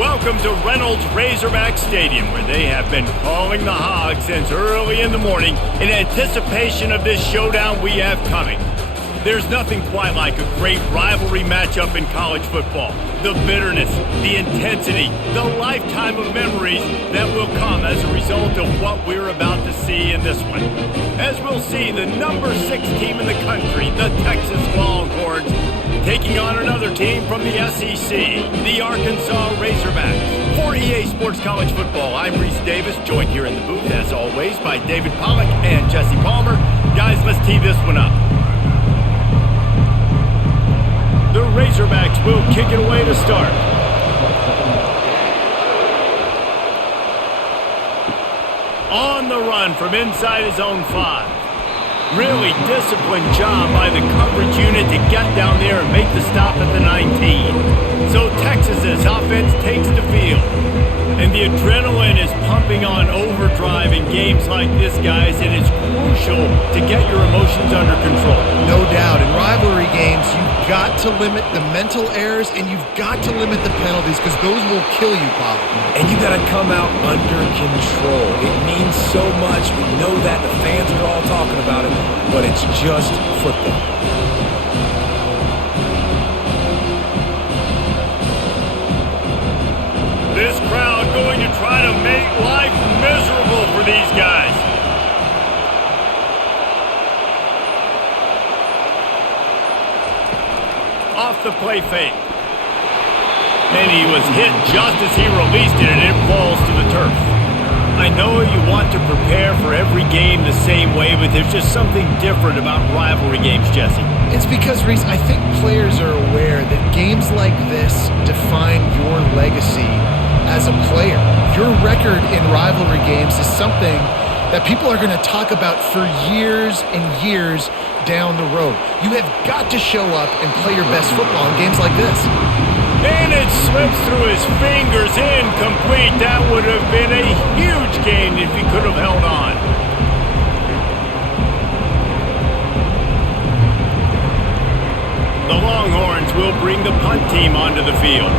Welcome to Reynolds Razorback Stadium, where they have been calling the Hogs since early in the morning in anticipation of this showdown we have coming. There's nothing quite like a great rivalry matchup in college football. The bitterness, the intensity, the lifetime of memories that will come as a result of what we're about to see in this one. As we'll see the number 6 team in the country, the Texas Longhorns, taking on another team from the SEC, the Arkansas Razorbacks. For EA Sports College Football, I'm Reese Davis, joined here in the booth, as always, by David Pollack and Jesse Palmer. Guys, let's tee this one up. The Razorbacks will kick it away to start. On the run from inside his own 5. Really disciplined job by the coverage unit to get down there and make the stop at the 19. So Texas's offense takes the field. And the adrenaline is pumping on overdrive in games like this, guys, and it's crucial to get your emotions under control. No doubt. In rivalry games, you've got to limit the mental errors and you've got to limit the penalties because those will kill you, Bob. And you got to come out under control. It means so much. We know that. The fans are all talking about it, but it's just football. This crowd going to try to make life miserable for these guys. Off the play fake. And he was hit just as he released it, and it falls to the turf. I know you want to prepare for every game the same way, but there's just something different about rivalry games, Jesse. It's because, Reese, I think players are aware that games like this define your legacy as a player. Your record in rivalry games is something that people are going to talk about for years and years down the road. You have got to show up and play your best football in games like this. And it slips through his fingers, incomplete. That would have been a huge gain if he could have held on. The Longhorns will bring the punt team onto the field.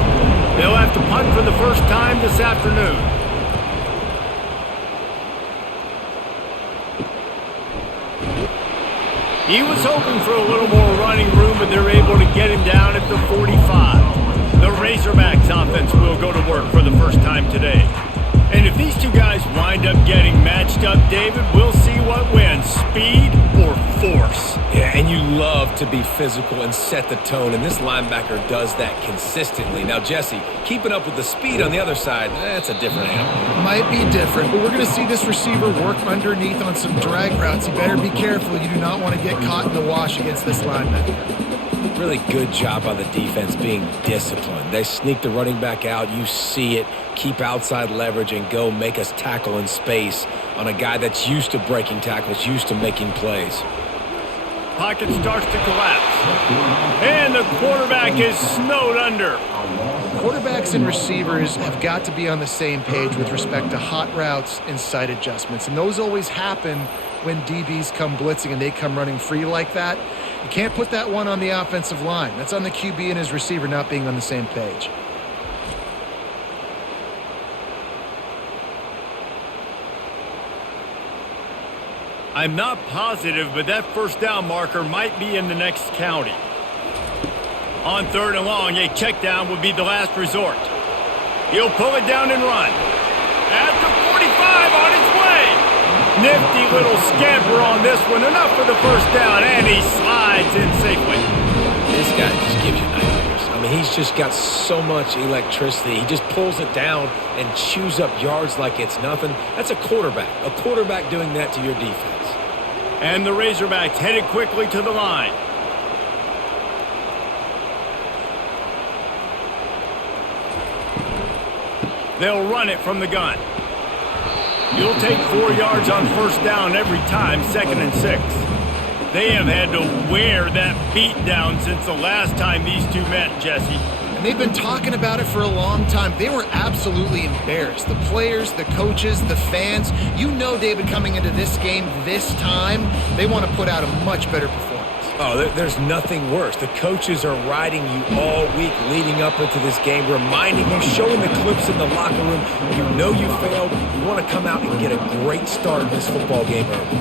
They'll have to punt for the first time this afternoon. He was hoping for a little more running room, but they're able to get him down at the 45. The Razorbacks offense will go to work for the first time today. And if these two guys wind up getting matched up, David, we'll see what wins, speed or force. Yeah, and you love to be physical and set the tone, and this linebacker does that consistently. Now, Jesse, keeping up with the speed on the other side, that's a different animal. Might be different, but we're going to see this receiver work underneath on some drag routes. You better be careful. You do not want to get caught in the wash against this linebacker. Really good job by the defense being disciplined. They sneak the running back out. You see it. Keep outside leverage and go make us tackle in space on a guy that's used to breaking tackles, used to making plays. Pocket starts to collapse. And the quarterback is snowed under. Quarterbacks and receivers have got to be on the same page with respect to hot routes and sight adjustments. And those always happen when DBs come blitzing and they come running free like that. You can't put that one on the offensive line. That's on the QB and his receiver not being on the same page. I'm not positive, but that first down marker might be in the next county. On 3rd and long, a check down would be the last resort. He'll pull it down and run. At the 45, on his way. Nifty little scamper on this one. Enough for the first down, and he slides in safely. This guy just gives you nightmares. I mean, he's just got so much electricity. He just pulls it down and chews up yards like it's nothing. That's a quarterback doing that to your defense. And the Razorbacks headed quickly to the line. They'll run it from the gun. You'll take 4 yards on first down every time, 2nd and 6. They have had to wear that beat down since the last time these two met, Jesse. And they've been talking about it for a long time. They were absolutely embarrassed. The players, the coaches, the fans. You know, David, coming into this game this time, they want to put out a much better performance. Oh, there's nothing worse. The coaches are riding you all week leading up into this game, reminding you, showing the clips in the locker room. You know you failed. You want to come out and get a great start in this football game early.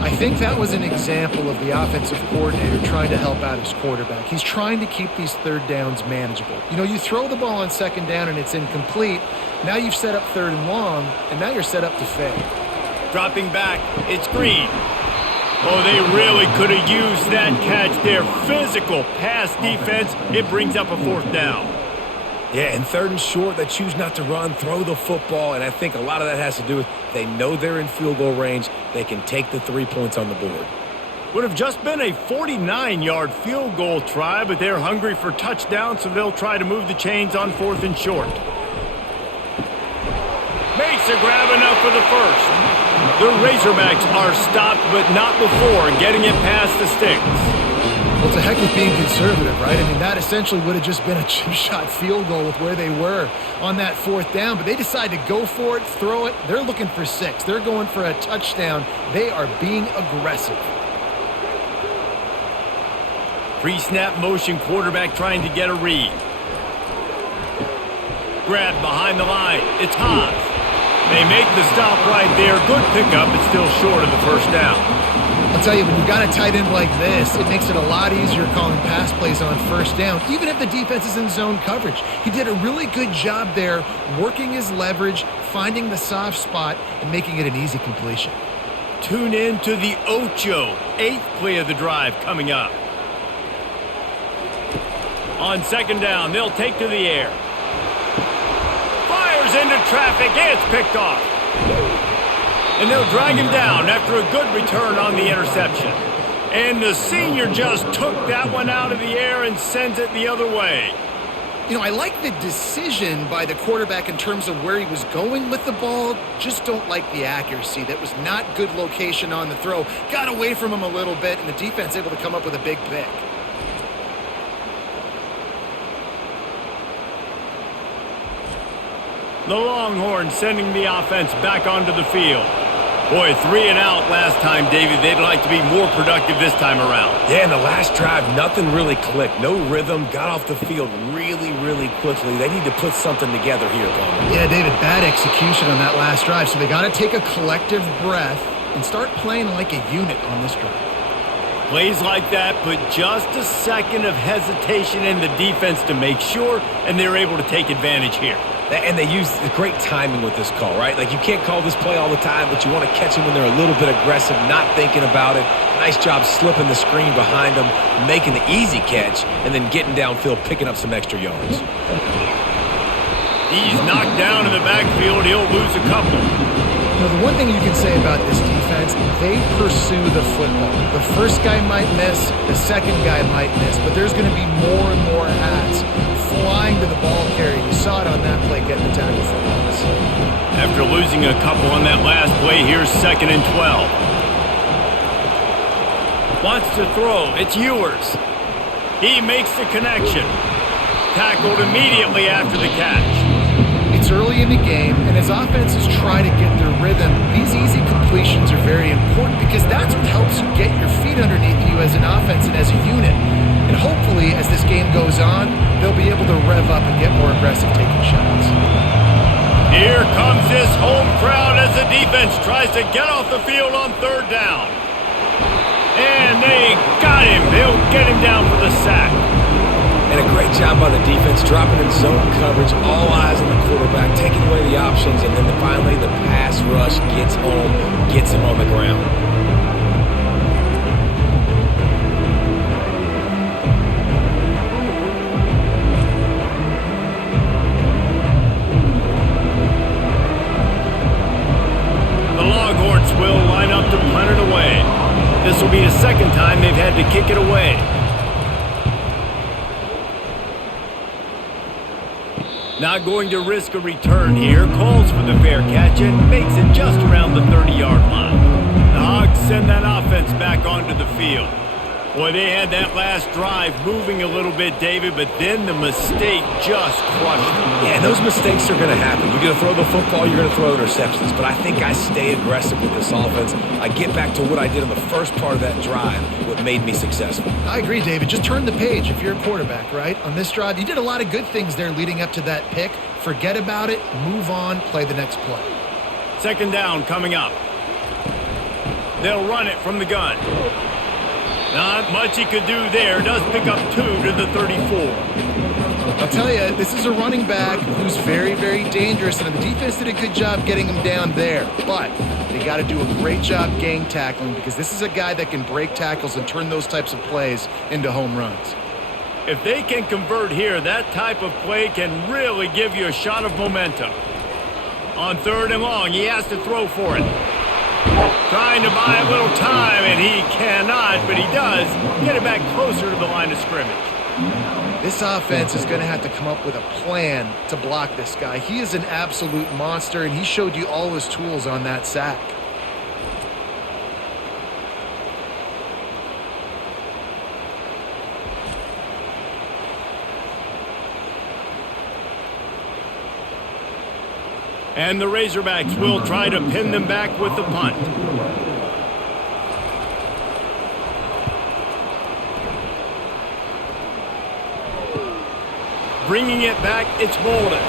I think that was an example of the offensive coordinator trying to help out his quarterback. He's trying to keep these third downs manageable. You know, you throw the ball on second down and it's incomplete. Now you've set up third and long, and now you're set up to fail. Dropping back, it's Green. Oh, they really could have used that catch there. Physical pass defense. It brings up a fourth down. Yeah, and third and short, they choose not to run, throw the football, and I think a lot of that has to do with they know they're in field goal range. They can take the 3 points on the board. Would have just been a 49-yard field goal try, but they're hungry for touchdown, so they'll try to move the chains on fourth and short. Makes a grab enough for the first. The Razorbacks are stopped, but not before getting it past the sticks. Well, it's a heck of being conservative, right? I mean, that essentially would have just been a chip shot field goal with where they were on that fourth down, but they decide to go for it, throw it. They're looking for 6. They're going for a touchdown. They are being aggressive. Pre-snap motion quarterback trying to get a read. Grab behind the line. It's Haas. They make the stop right there. Good pickup, but still short of the first down. I'll tell you, when you've got a tight end like this, it makes it a lot easier calling pass plays on first down, even if the defense is in zone coverage. He did a really good job there, working his leverage, finding the soft spot, and making it an easy completion. Tune in to the Ocho, 8th play of the drive coming up. On second down, they'll take to the air. Fires into traffic, it's picked off. And they'll drag him down after a good return on the interception. And the senior just took that one out of the air and sends it the other way. You know, I like the decision by the quarterback in terms of where he was going with the ball. Just don't like the accuracy. That was not good location on the throw. Got away from him a little bit, and the defense able to come up with a big pick. The Longhorns sending the offense back onto the field. Boy, 3 and out last time, David. They'd like to be more productive this time around. Yeah, in the last drive, nothing really clicked. No rhythm, got off the field really, really quickly. They need to put something together here, Palmer. Yeah, David, bad execution on that last drive. So they got to take a collective breath and start playing like a unit on this drive. Plays like that put just a second of hesitation in the defense to make sure, and they're able to take advantage here. And they use the great timing with this call, right? Like, you can't call this play all the time, but you want to catch them when they're a little bit aggressive, not thinking about it. Nice job slipping the screen behind them, making the easy catch, and then getting downfield, picking up some extra yards. He's knocked down in the backfield. He'll lose a couple. You know, the one thing you can say about this defense, they pursue the football. The first guy might miss, the second guy might miss, but there's going to be more and more hats flying to the ball carrier. You saw it on that play getting the tackle for loss. After losing a couple on that last play, here's 2nd and 12. Wants to throw. It's Ewers. He makes the connection. Tackled immediately after the catch. It's early in the game, and as offenses try to get their rhythm, these easy completions are very important because that's what helps you get your feet underneath you as an offense and as a unit. And hopefully, as this game goes on, they'll be able to rev up and get more aggressive taking shots. Here comes this home crowd as the defense tries to get off the field on 3rd down. And they got him. They'll get him down for the sack. And a great job by the defense, dropping in zone coverage, all eyes on the quarterback, taking away the options, and then finally the pass rush gets home, gets him on the ground. The Longhorns will line up to punt it away. This will be the 2nd time they've had to kick it away. Not going to risk a return here. Calls for the fair catch and makes it just around the 30-yard line. The Hogs send that offense back onto the field. Boy, they had that last drive moving a little bit, David, but then the mistake just crushed them. Yeah, and those mistakes are going to happen. You're going to throw the football, you're going to throw interceptions. But I think I stay aggressive with this offense. I get back to what I did in the first part of that drive, what made me successful. I agree, David. Just turn the page if you're a quarterback, right? On this drive, you did a lot of good things there leading up to that pick. Forget about it, move on, play the next play. Second down coming up. They'll run it from the gun. Not much he could do there. Does pick up 2 to the 34. I'll tell you, this is a running back who's very, very dangerous, and the defense did a good job getting him down there. But they got to do a great job gang tackling because this is a guy that can break tackles and turn those types of plays into home runs. If they can convert here, that type of play can really give you a shot of momentum. On 3rd and long, he has to throw for it. Trying to buy a little time, and he cannot, but he does get it back closer to the line of scrimmage. This offense is going to have to come up with a plan to block this guy. He is an absolute monster, and he showed you all his tools on that sack. And the Razorbacks will try to pin them back with the punt. Bringing it back, it's Bolden.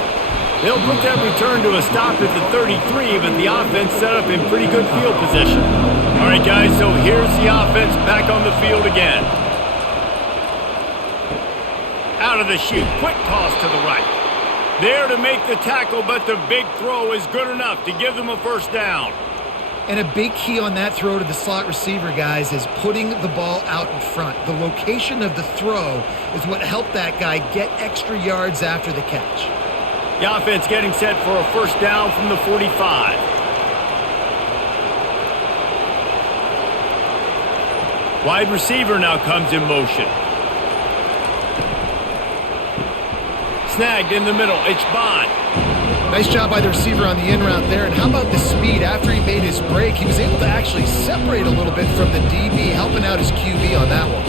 They'll put that return to a stop at the 33, but the offense set up in pretty good field position. All right, guys, so here's the offense back on the field again. Out of the chute, quick toss to the right. There to make the tackle, but the big throw is good enough to give them a first down. And a big key on that throw to the slot receiver, guys, is putting the ball out in front. The location of the throw is what helped that guy get extra yards after the catch. The offense getting set for a first down from the 45. Wide receiver now comes in motion. Snagged in the middle. It's Bond. Nice job by the receiver on the in route there. And how about the speed? After he made his break, he was able to actually separate a little bit from the DB, helping out his QB on that one.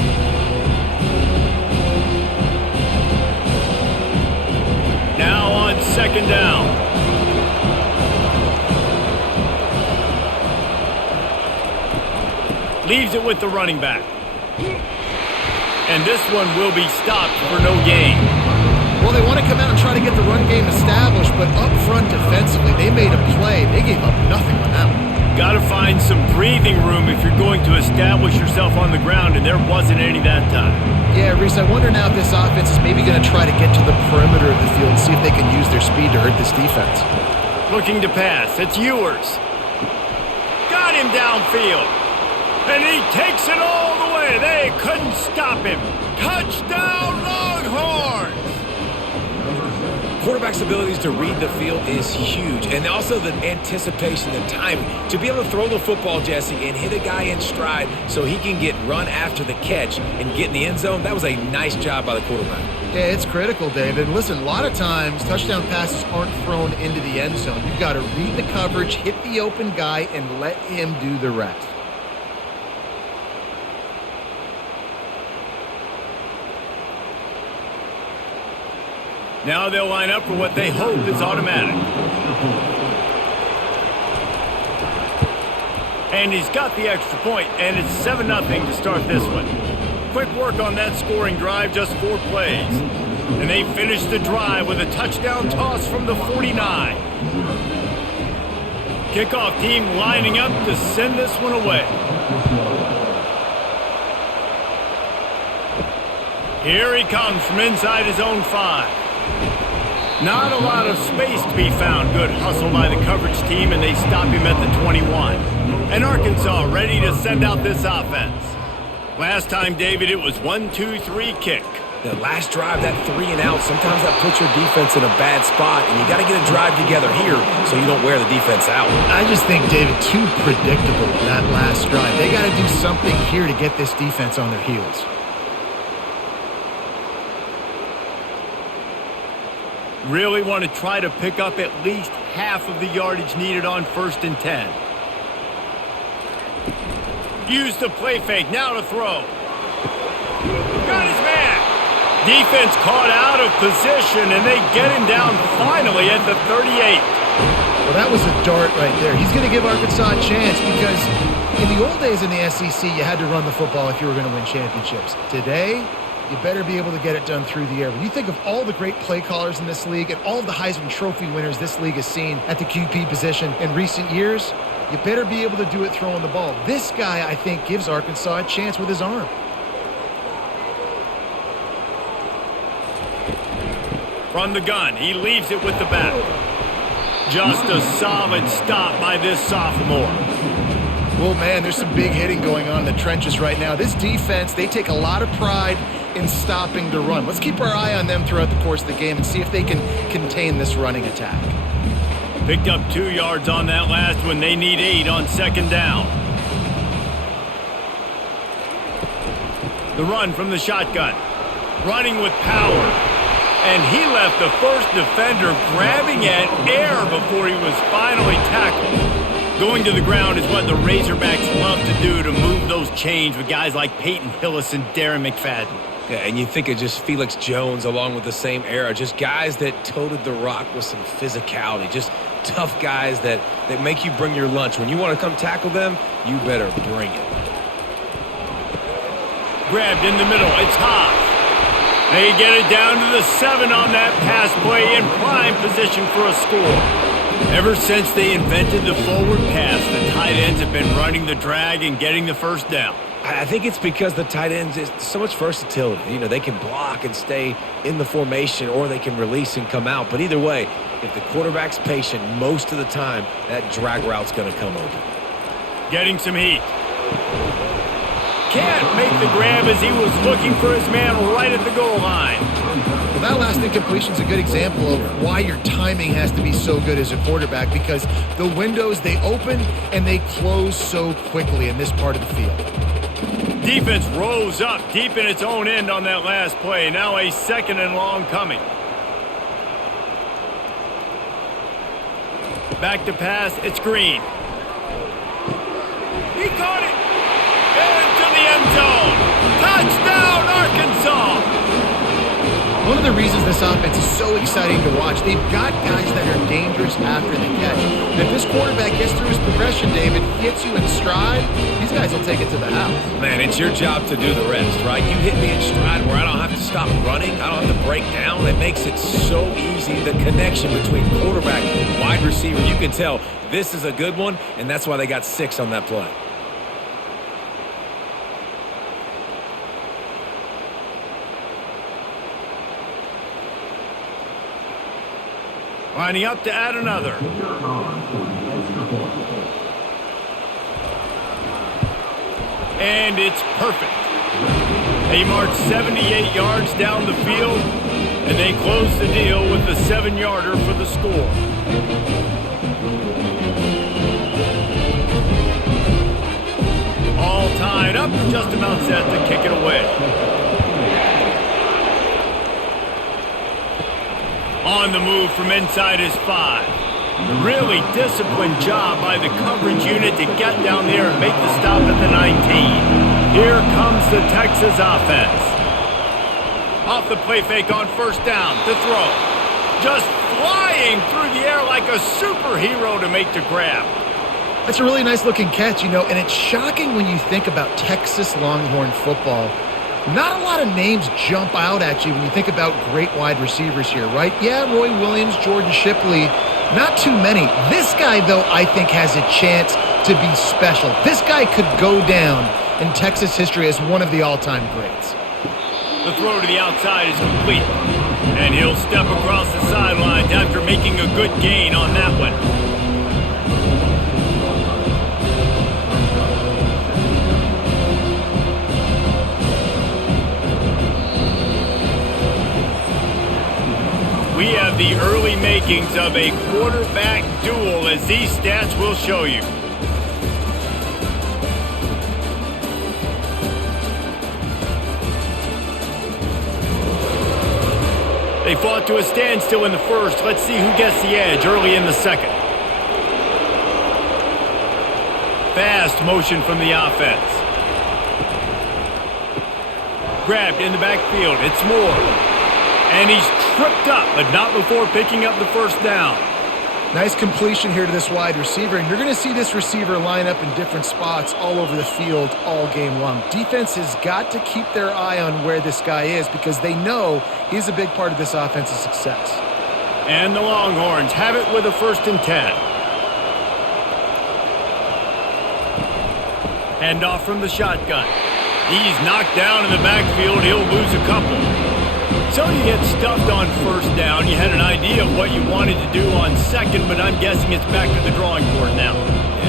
Now on second down. Leaves it with the running back. And this one will be stopped for no gain. Well, they want to come out and try to get the run game established, but up front defensively, they made a play. They gave up nothing on that one. Got to find some breathing room if you're going to establish yourself on the ground, and there wasn't any that time. Yeah, Reese, I wonder now if this offense is maybe going to try to get to the perimeter of the field and see if they can use their speed to hurt this defense. Looking to pass. It's Ewers. Got him downfield. And he takes it all the way. They couldn't stop him. Touchdown, Longhorns! Quarterback's abilities to read the field is huge, and also the anticipation, the timing. To be able to throw the football, Jesse, and hit a guy in stride so he can get run after the catch and get in the end zone, that was a nice job by the quarterback. Yeah, it's critical, David. Listen, a lot of times touchdown passes aren't thrown into the end zone. You've got to read the coverage, hit the open guy, and let him do the rest. Now they'll line up for what they hope is automatic. And he's got the extra point, and it's 7-0 to start this one. Quick work on that scoring drive, just 4 plays. And they finish the drive with a touchdown toss from the 49. Kickoff team lining up to send this one away. Here he comes from inside his own 5. Not a lot of space to be found. Good hustle by the coverage team, and they stop him at the 21. And Arkansas ready to send out this offense. Last time, David, it was 1-2-3 kick. The last drive, that 3 and out, sometimes that puts your defense in a bad spot, and you got to get a drive together here so you don't wear the defense out. I just think, David, too predictable that last drive. They got to do something here to get this defense on their heels. Really want to try to pick up at least half of the yardage needed on 1st and 10. Use the play fake, now to throw. Defense caught out of position, and they get him down finally at the 38. Well, that was a dart right there. He's going to give Arkansas a chance because in the old days in the SEC, you had to run the football if you were going to win championships. Today, you better be able to get it done through the air. When you think of all the great play callers in this league and all of the Heisman Trophy winners this league has seen at the QB position in recent years, you better be able to do it throwing the ball. This guy, I think, gives Arkansas a chance with his arm. From the gun, he leaves it with the back. Just a solid stop by this sophomore. Well, man, there's some big hitting going on in the trenches right now. This defense, they take a lot of pride in stopping the run. Let's keep our eye on them throughout the course of the game and see if they can contain this running attack. Picked up 2 yards on that last one. They need 8 on second down. The run from the shotgun. Running with power. And he left the first defender grabbing at air before he was finally tackled. Going to the ground is what the Razorbacks love to do to move those chains with guys like Peyton Hillis and Darren McFadden. Yeah, and you think of just Felix Jones along with the same era, just guys that toted the rock with some physicality, just tough guys that make you bring your lunch. When you want to come tackle them, you better bring it. Grabbed in the middle, it's Haas. They get it down to the 7 on that pass play in prime position for a score. Ever since they invented the forward pass, the tight ends have been running the drag and getting the first down. I think it's because the tight ends is so much versatility. You know, they can block and stay in the formation, or they can release and come out. But either way, if the quarterback's patient, most of the time, that drag route's going to come open. Getting some heat. Can't make the grab as he was looking for his man right at the goal line. Well, that last incompletion is a good example of why your timing has to be so good as a quarterback, because the windows, they open and they close so quickly in this part of the field. Defense rose up deep in its own end on that last play. Now a 2nd and long coming. Back to pass, it's Green. He caught it! Into the end zone. Touchdown, Arkansas! One of the reasons this offense is so exciting to watch, they've got guys that are dangerous after the catch. And if this quarterback gets through his progression, David, hits you in stride, these guys will take it to the house. Man, it's your job to do the rest, right? You hit me in stride where I don't have to stop running. I don't have to break down. It makes it so easy. The connection between quarterback and wide receiver, you can tell this is a good one, and that's why they got 6 on that play. Lining up to add another. And it's perfect. They march 78 yards down the field, and they close the deal with the 7-yarder for the score. All tied up, just about set to kick it away. On the move from inside his 5. Really disciplined job by the coverage unit to get down there and make the stop at the 19. Here comes the Texas offense. Off the play fake on first down to throw. Just flying through the air like a superhero to make the grab. That's a really nice looking catch, you know, and it's shocking when you think about Texas Longhorn football. Not a lot of names jump out at you when you think about great wide receivers here, right? Yeah, Roy Williams, Jordan Shipley, not too many. This guy, though, I think has a chance to be special. This guy could go down in Texas history as one of the all-time greats. The throw to the outside is complete, and he'll step across the sidelines after making a good gain on that one. We have the early makings of a quarterback duel, as these stats will show you. They fought to a standstill in the first. Let's see who gets the edge early in the second. Fast motion from the offense. grabbed in the backfield. It's Moore. And he's tripped up, but not before picking up the first down. Nice completion here to this wide receiver, and you're going to see this receiver line up in different spots all over the field all game long. Defense has got to keep their eye on where this guy is because they know he's a big part of this offense's success. And the Longhorns have it with a 1st and 10. Hand off from the shotgun. He's knocked down in the backfield. He'll lose a couple. So you get stuffed on 1st down. You had an idea of what you wanted to do on 2nd, but I'm guessing it's back to the drawing board now.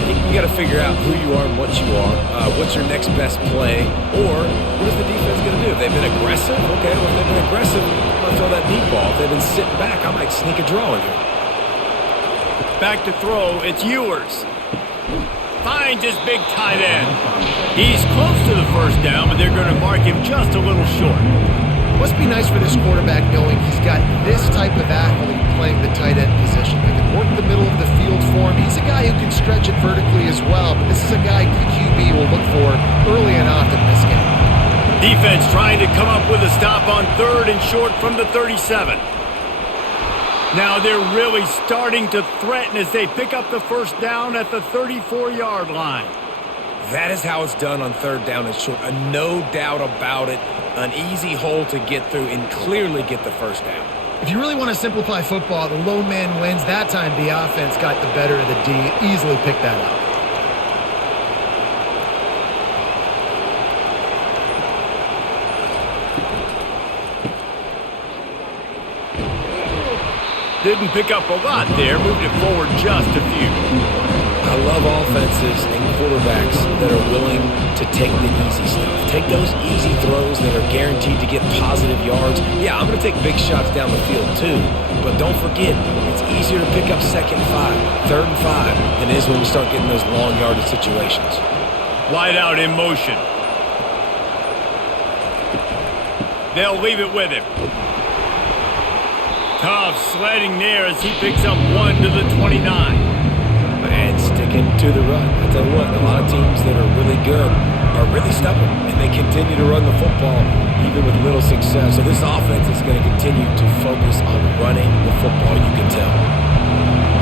You got to figure out who you are and what you are. What's your next best play? Or what is the defense going to do? If they've been aggressive, okay, well, if they've been aggressive, I'm going to throw that deep ball. If they've been sitting back, I might sneak a draw in here. Back to throw, it's Ewers. Finds his big tight end. He's close to the 1st down, but they're going to mark him just a little short. Must be nice for this quarterback knowing he's got this type of athlete playing the tight end position. They can work the middle of the field for him. He's a guy who can stretch it vertically as well, but this is a guy the QB will look for early and often in this game. Defense trying to come up with a stop on 3rd and short from the 37. Now they're really starting to threaten as they pick up the 1st down at the 34-yard line. That is how it's done on 3rd down and short. No doubt about it. An easy hole to get through and clearly get the 1st down. If you really want to simplify football, the low man wins. That time the offense got the better of the D. Easily picked that up. Didn't pick up a lot there. Moved it forward just a few. I love offenses and quarterbacks that are willing to take the easy stuff. Take those easy throws that are guaranteed to get positive yards. Yeah, I'm going to take big shots down the field too, but don't forget, it's easier to pick up 2nd and 5, 3rd and 5 than it is when we start getting those long yardage situations. Wide out in motion. They'll leave it with him. Tough sledding there as he picks up 1 to the 29. And sticking to the run. I tell you what, a lot of teams that are really good are really stubborn, and they continue to run the football even with little success. So this offense is going to continue to focus on running the football, you can tell.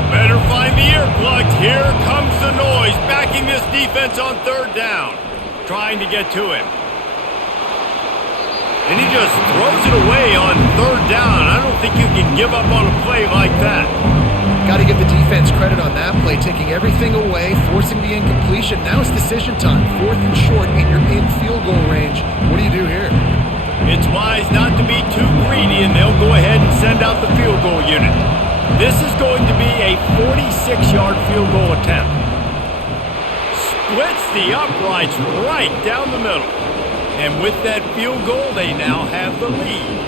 Better find the earplugs. Here comes the noise, backing this defense on 3rd down. Trying to get to him. And he just throws it away on 3rd down. I don't think you can give up on a play like that. Got to give the defense credit on that play, taking everything away, forcing the incompletion. Now it's decision time. 4th and short, and you're in field goal range. What do you do here? It's wise not to be too greedy, and they'll go ahead and send out the field goal unit. This is going to be a 46-yard field goal attempt. Splits the uprights right down the middle. And with that field goal, they now have the lead.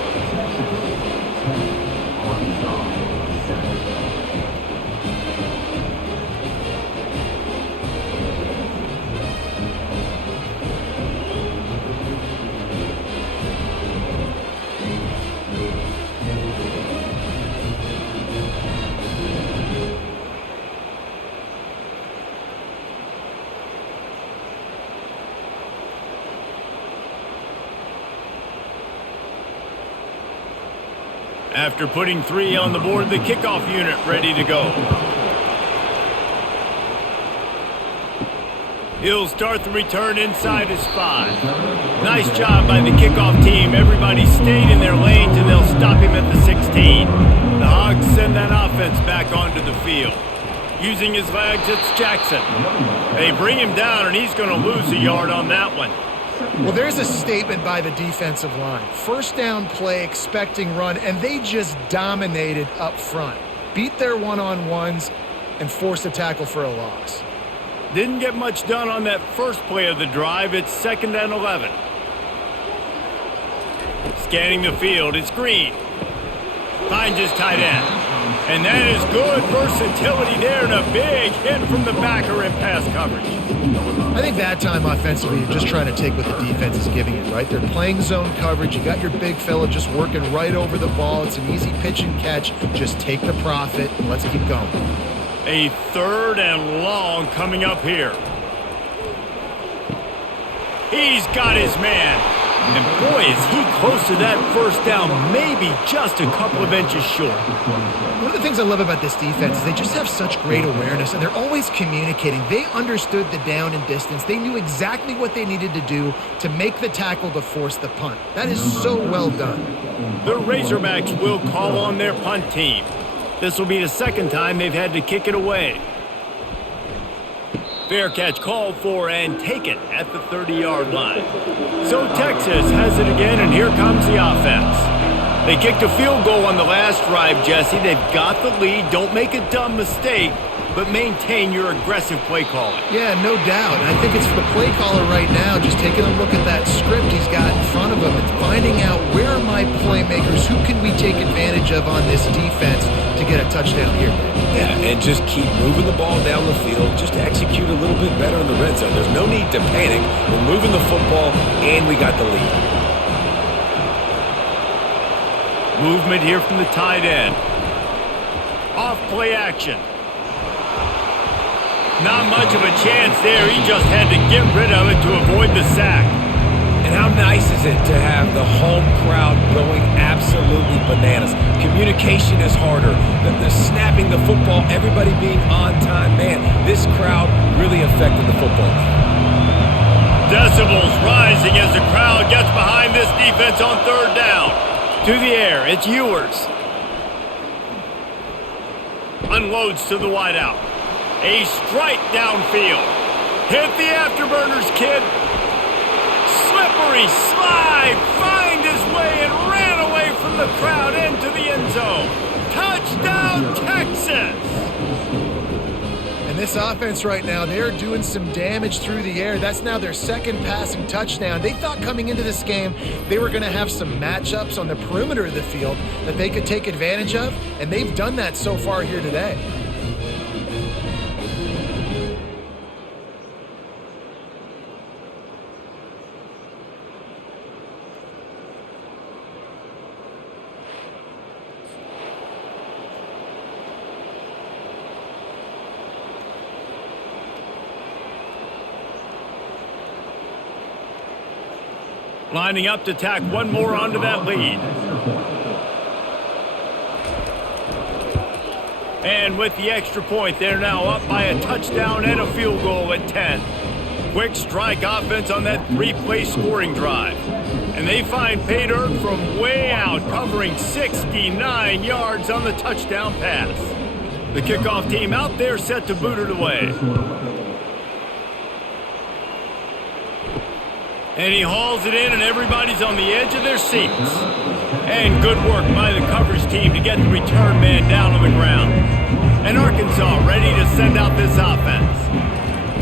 After putting 3 on the board, the kickoff unit ready to go. He'll start the return inside his 5. Nice job by the kickoff team. Everybody stayed in their lanes, and they'll stop him at the 16. The Hogs send that offense back onto the field. Using his legs, it's Jackson. They bring him down, and he's going to lose a yard on that one. Well, there's a statement by the defensive line. 1st down play, expecting run, and they just dominated up front. Beat their one-on-ones and forced a tackle for a loss. Didn't get much done on that first play of the drive. It's 2nd and 11. Scanning the field, it's Green. Finds his tight end. And that is good versatility there, and a big hit from the backer in pass coverage. I think that time offensively, you're just trying to take what the defense is giving you, right? They're playing zone coverage. You got your big fella just working right over the ball. It's an easy pitch and catch. Just take the profit, and let's keep going. A 3rd and long coming up here. He's got his man. And boy, is he close to that first down, maybe just a couple of inches short. One of the things I love about this defense is they just have such great awareness, and they're always communicating. They understood the down and distance. They knew exactly what they needed to do to make the tackle to force the punt. That is so well done. The Razorbacks will call on their punt team. This will be the second time they've had to kick it away. Fair catch called for and taken at the 30-yard line. So Texas has it again, and here comes the offense. They kicked a field goal on the last drive, Jesse. They've got the lead. Don't make a dumb mistake, but maintain your aggressive play calling. Yeah, no doubt. And I think it's for the play caller right now, just taking a look at that script he's got in front of him and finding out where are my playmakers, who can we take advantage of on this defense to get a touchdown here. Yeah, and just keep moving the ball down the field, just to execute a little bit better in the red zone. There's no need to panic. We're moving the football, and we got the lead. Movement here from the tight end. Off play action. Not much of a chance there. He just had to get rid of it to avoid the sack. And how nice is it to have the home crowd going absolutely bananas? Communication is harder. The snapping the football, everybody being on time. Man, this crowd really affected the football game. Decibels rising as the crowd gets behind this defense on third down. To the air, it's Ewers. Unloads to the wideout. A strike downfield. Hit the afterburners, kid. Slippery slide. Find his way and ran away from the crowd into the end zone. Touchdown, Texas. And this offense right now, they're doing some damage through the air. That's now their second passing touchdown. They thought coming into this game they were going to have some matchups on the perimeter of the field that they could take advantage of, and they've done that so far here today. Lining up to tack one more onto that lead. And with the extra point, they're now up by a touchdown and a field goal at 10. Quick strike offense on that three-play scoring drive. And they find pay dirt from way out, covering 69 yards on the touchdown pass. The kickoff team out there set to boot it away. And he hauls it in, and everybody's on the edge of their seats. And good work by the coverage team to get the return man down on the ground. And Arkansas ready to send out this offense.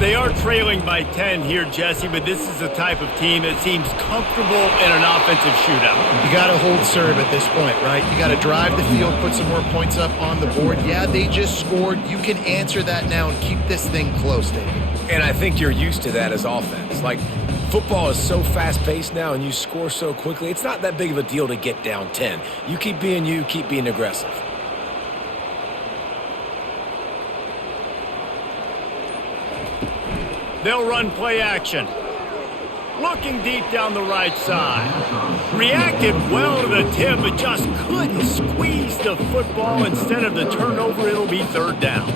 They are trailing by 10 here, Jesse, but this is the type of team that seems comfortable in an offensive shootout. You got to hold serve at this point, right? You got to drive the field, put some more points up on the board. Yeah, they just scored. You can answer that now and keep this thing close, David. And I think you're used to that as offense. Like, football is so fast-paced now and you score so quickly, it's not that big of a deal to get down 10. You keep being aggressive. They'll run play action. Looking deep down the right side. Reacted well to the tip, but just couldn't squeeze the football. Instead of the turnover, it'll be third down.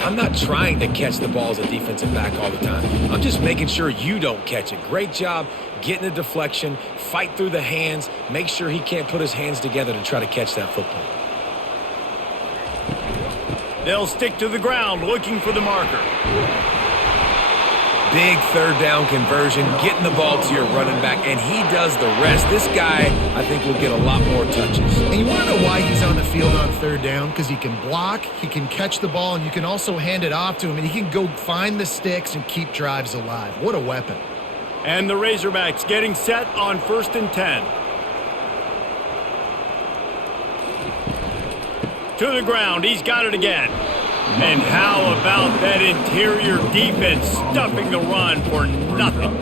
I'm not trying to catch the ball as a defensive back all the time. I'm just making sure you don't catch it. Great job getting the deflection, fight through the hands, make sure he can't put his hands together to try to catch that football. They'll stick to the ground looking for the marker. Big third down conversion, getting the ball to your running back, and he does the rest. This guy, I think, will get a lot more touches. And you want to know why he's on the field on third down? Because he can block, he can catch the ball, and you can also hand it off to him, and he can go find the sticks and keep drives alive. What a weapon. And the Razorbacks getting set on 1st and 10. To the ground, he's got it again. And how about that interior defense stuffing the run for nothing?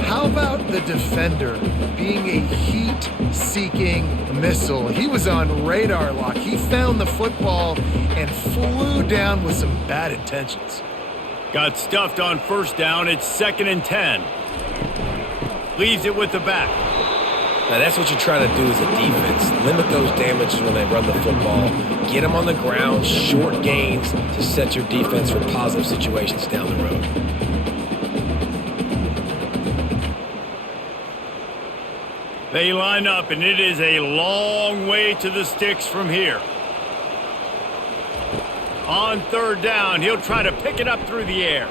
How about the defender being a heat-seeking missile? He was on radar lock. He found the football and flew down with some bad intentions. Got stuffed on 1st down. It's 2nd and 10. Leaves it with the back. Now, that's what you're trying to do as a defense. Limit those damages when they run the football. Get them on the ground, short gains to set your defense for positive situations down the road. They line up, and it is a long way to the sticks from here. On third down, he'll try to pick it up through the air.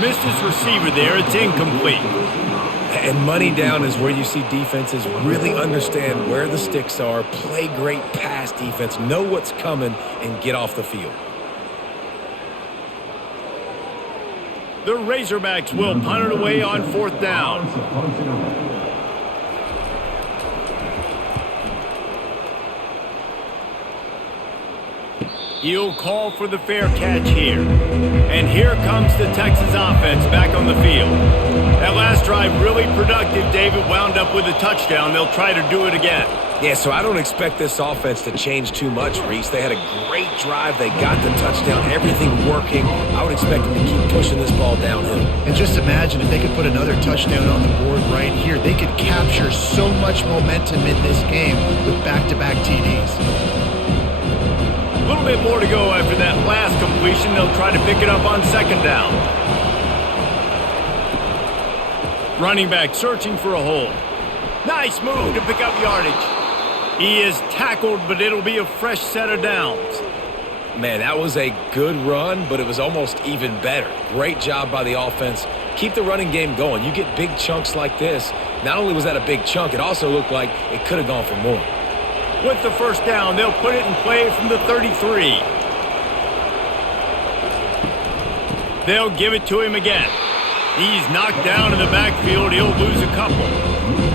Missed his receiver there. It's incomplete. And money down is where you see defenses really understand where the sticks are, play great pass defense, know what's coming, and get off the field. The Razorbacks will punt it away on fourth down. He'll call for the fair catch here. And here comes the Texas offense back on the field. That last drive really productive. David wound up with a touchdown. They'll try to do it again. Yeah, so I don't expect this offense to change too much, Reese. They had a great drive. They got the touchdown. Everything working. I would expect them to keep pushing this ball downhill. And just imagine if they could put another touchdown on the board right here. They could capture so much momentum in this game with back-to-back TDs. A little bit more to go after that last completion. They'll try to pick it up on second down. Running back searching for a hole. Nice move to pick up yardage. He is tackled, but it'll be a fresh set of downs. Man, that was a good run, but it was almost even better. Great job by the offense. Keep the running game going. You get big chunks like this. Not only was that a big chunk, it also looked like it could have gone for more. With the first down, they'll put it in play from the 33. They'll give it to him again. He's knocked down in the backfield. He'll lose a couple.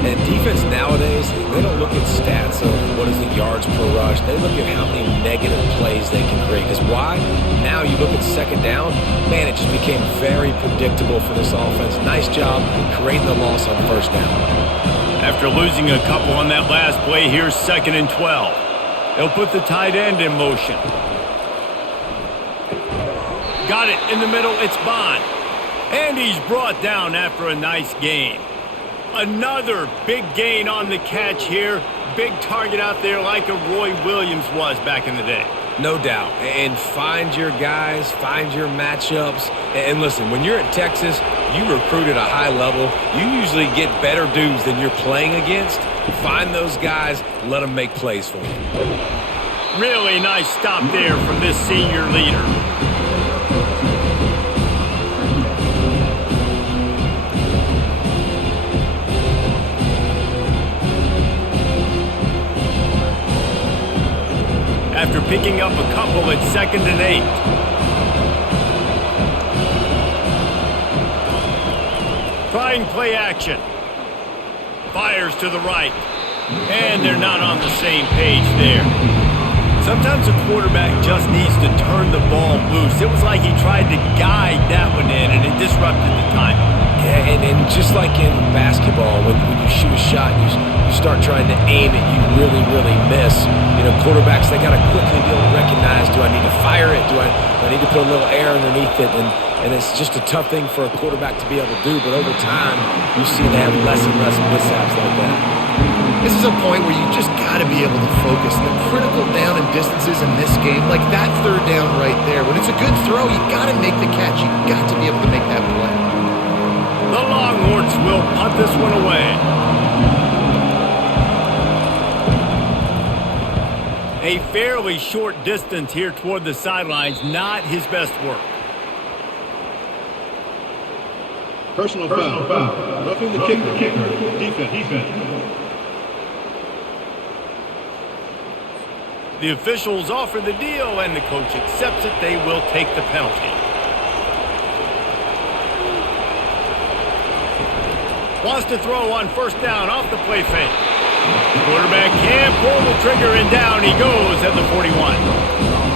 And defense nowadays, they don't look at stats of what is the yards per rush. They look at how many negative plays they can create. Because why? Now you look at second down, man, it just became very predictable for this offense. Nice job creating the loss on first down. After losing a couple on that last play, here's 2nd and 12. They'll put the tight end in motion. Got it in the middle. It's Bond. And he's brought down after a nice gain. Another big gain on the catch here. Big target out there like a Roy Williams was back in the day. No doubt. And find your guys, find your matchups. And listen, when you're at Texas, you recruit at a high level. You usually get better dudes than you're playing against. Find those guys, let them make plays for you. Really nice stop there from this senior leader. After picking up a couple at 2nd and 8. Trying play action. Fires to the right. And they're not on the same page there. Sometimes a quarterback just needs to turn the ball loose. It was like he tried to guide that one in, and it disrupted the timing. Yeah, and just like in basketball, when you shoot a shot, you start trying to aim it, you really miss. You know, quarterbacks, they got to quickly be able to recognize, do I need to fire it? Do I need to put a little air underneath it? And it's just a tough thing for a quarterback to be able to do, but over time, you see they have less and less mishaps like that. This is a point where you just got to be able to focus. The critical down and distances in this game, like that third down right there, when it's a good throw, you got to make the catch. You got to be able to make that play. The Longhorns will punt this one away. A fairly short distance here toward the sidelines, not his best work. Personal foul. Roughing the kicker. Defense. The officials offer the deal, and the coach accepts it. They will take the penalty. Wants to throw on first down off the play fake. Quarterback can't pull the trigger, and down he goes at the 41.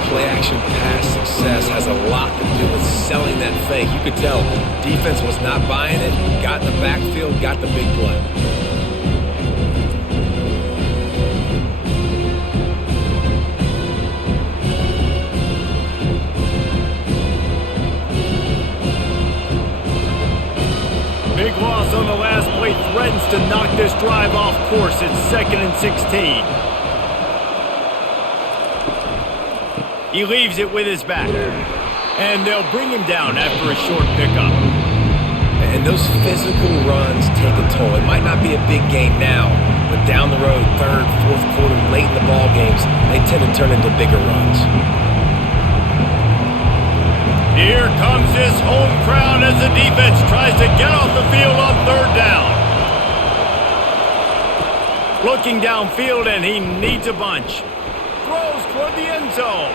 Play action pass success has a lot to do with selling that fake. You could tell defense was not buying it, got in the backfield, got the big play. Big loss on the last play threatens to knock this drive off course. It's 2nd and 16. He leaves it with his back. And they'll bring him down after a short pickup. And those physical runs take a toll. It might not be a big game now, but down the road, 3rd, 4th quarter, late in the ball games, they tend to turn into bigger runs. Here comes this home crowd as the defense tries to get off the field on 3rd down. Looking downfield, and he needs a bunch. Throws toward the end zone.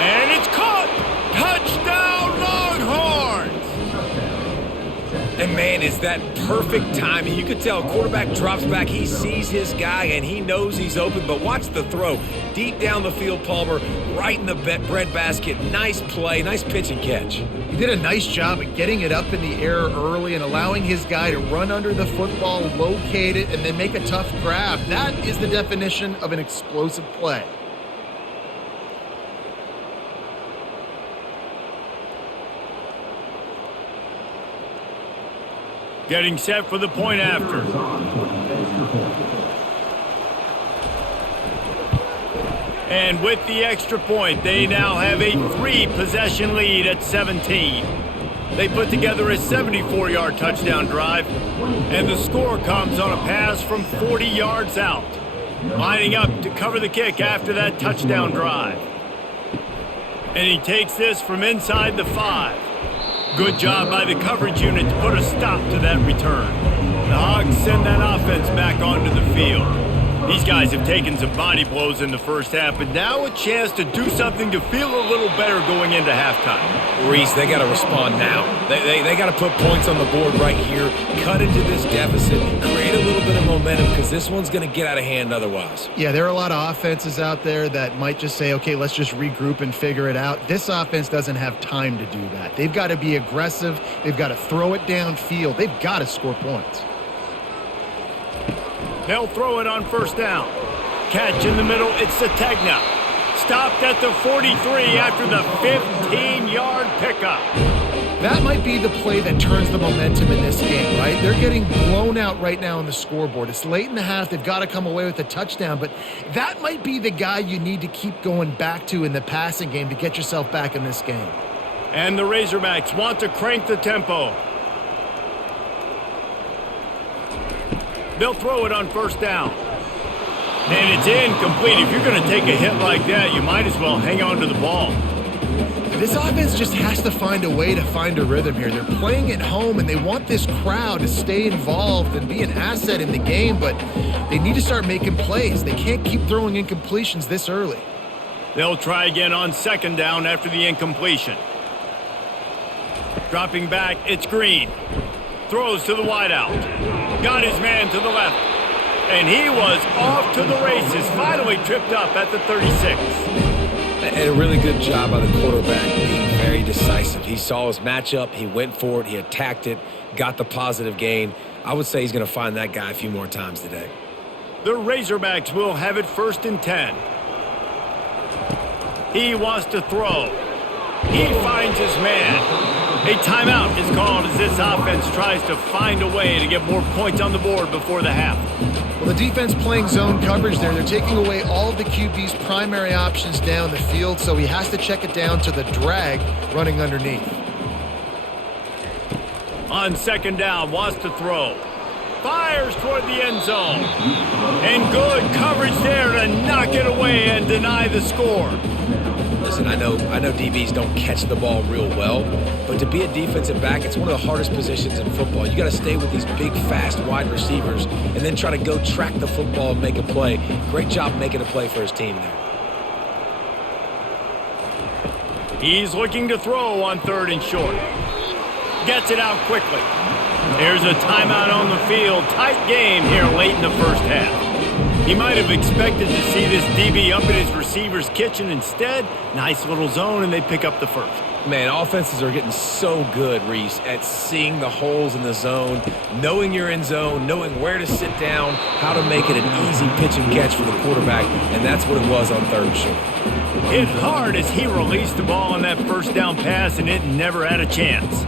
And it's caught! Touchdown, Longhorns! And, man, is that perfect timing. You could tell quarterback drops back. He sees his guy, and he knows he's open. But watch the throw. Deep down the field, Palmer, right in the bread basket. Nice play, nice pitch and catch. He did a nice job of getting it up in the air early and allowing his guy to run under the football, locate it, and then make a tough grab. That is the definition of an explosive play. Getting set for the point after. And with the extra point, they now have a 3-possession lead at 17. They put together a 74-yard touchdown drive, and the score comes on a pass from 40 yards out. Lining up to cover the kick after that touchdown drive. And he takes this from inside the 5. Good job by the coverage unit to put a stop to that return. The Hogs send that offense back onto the field. These guys have taken some body blows in the first half, but now a chance to do something to feel a little better going into halftime. Reese, they got to respond now. They got to put points on the board right here, cut into this deficit, create a little bit of momentum because this one's going to get out of hand otherwise. Yeah, there are a lot of offenses out there that might just say, okay, let's just regroup and figure it out. This offense doesn't have time to do that. They've got to be aggressive. They've got to throw it downfield. They've got to score points. They'll throw it on 1st down. Catch in the middle, it's Sategna. Stopped at the 43 after the 15-yard pickup. That might be the play that turns the momentum in this game, right? They're getting blown out right now on the scoreboard. It's late in the half. They've got to come away with a touchdown, but that might be the guy you need to keep going back to in the passing game to get yourself back in this game. And the Razorbacks want to crank the tempo. They'll throw it on 1st down. And it's incomplete. If you're going to take a hit like that, you might as well hang on to the ball. This offense just has to find a way to find a rhythm here. They're playing at home, and they want this crowd to stay involved and be an asset in the game, but they need to start making plays. They can't keep throwing incompletions this early. They'll try again on 2nd down after the incompletion. Dropping back, it's Green. Throws to the wideout. Got his man to the left. And he was off to the races. Finally tripped up at the 36. And a really good job by the quarterback being very decisive. He saw his matchup. He went for it. He attacked it. Got the positive gain. I would say he's going to find that guy a few more times today. The Razorbacks will have it 1st and 10. He wants to throw. He finds his man. A timeout is called as this offense tries to find a way to get more points on the board before the half. Well, the defense playing zone coverage there. They're taking away all of the QB's primary options down the field, so he has to check it down to the drag running underneath. On 2nd down, wants to throw. Fires toward the end zone. And good coverage there to knock it away and deny the score. Listen, I know DBs don't catch the ball real well, but to be a defensive back, it's one of the hardest positions in football. You got to stay with these big, fast wide receivers and then try to go track the football and make a play. Great job making a play for his team there. He's looking to throw on 3rd and short. Gets it out quickly. There's a timeout on the field. Tight game here late in the first half. He might have expected to see this DB up in his receiver's kitchen. Instead, nice little zone, and they pick up the 1st. Man, offenses are getting so good, Reese, at seeing the holes in the zone, knowing you're in zone, knowing where to sit down, how to make it an easy pitch and catch for the quarterback, and that's what it was on 3rd and short. Hit hard as he released the ball on that 1st down pass, and it never had a chance.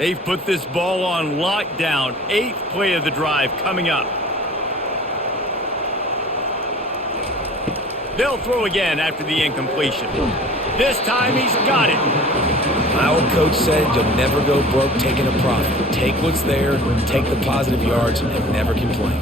They've put this ball on lockdown. 8th play of the drive coming up. They'll throw again after the incompletion. This time he's got it. My old coach said you'll never go broke taking a profit. Take what's there, take the positive yards, and never complain.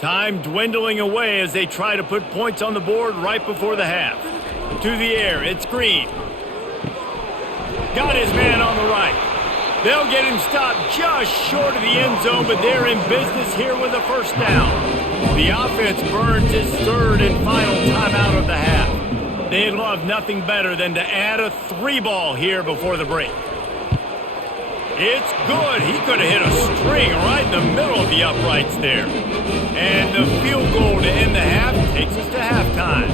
Time dwindling away as they try to put points on the board right before the half. To the air, it's Green. Got his man on the right. They'll get him stopped just short of the end zone, but they're in business here with a first down. The offense burns its 3rd and final timeout of the half. They'd love nothing better than to add a 3-ball here before the break. It's good. He could have hit a string right in the middle of the uprights there. And the field goal to end the half takes us to halftime.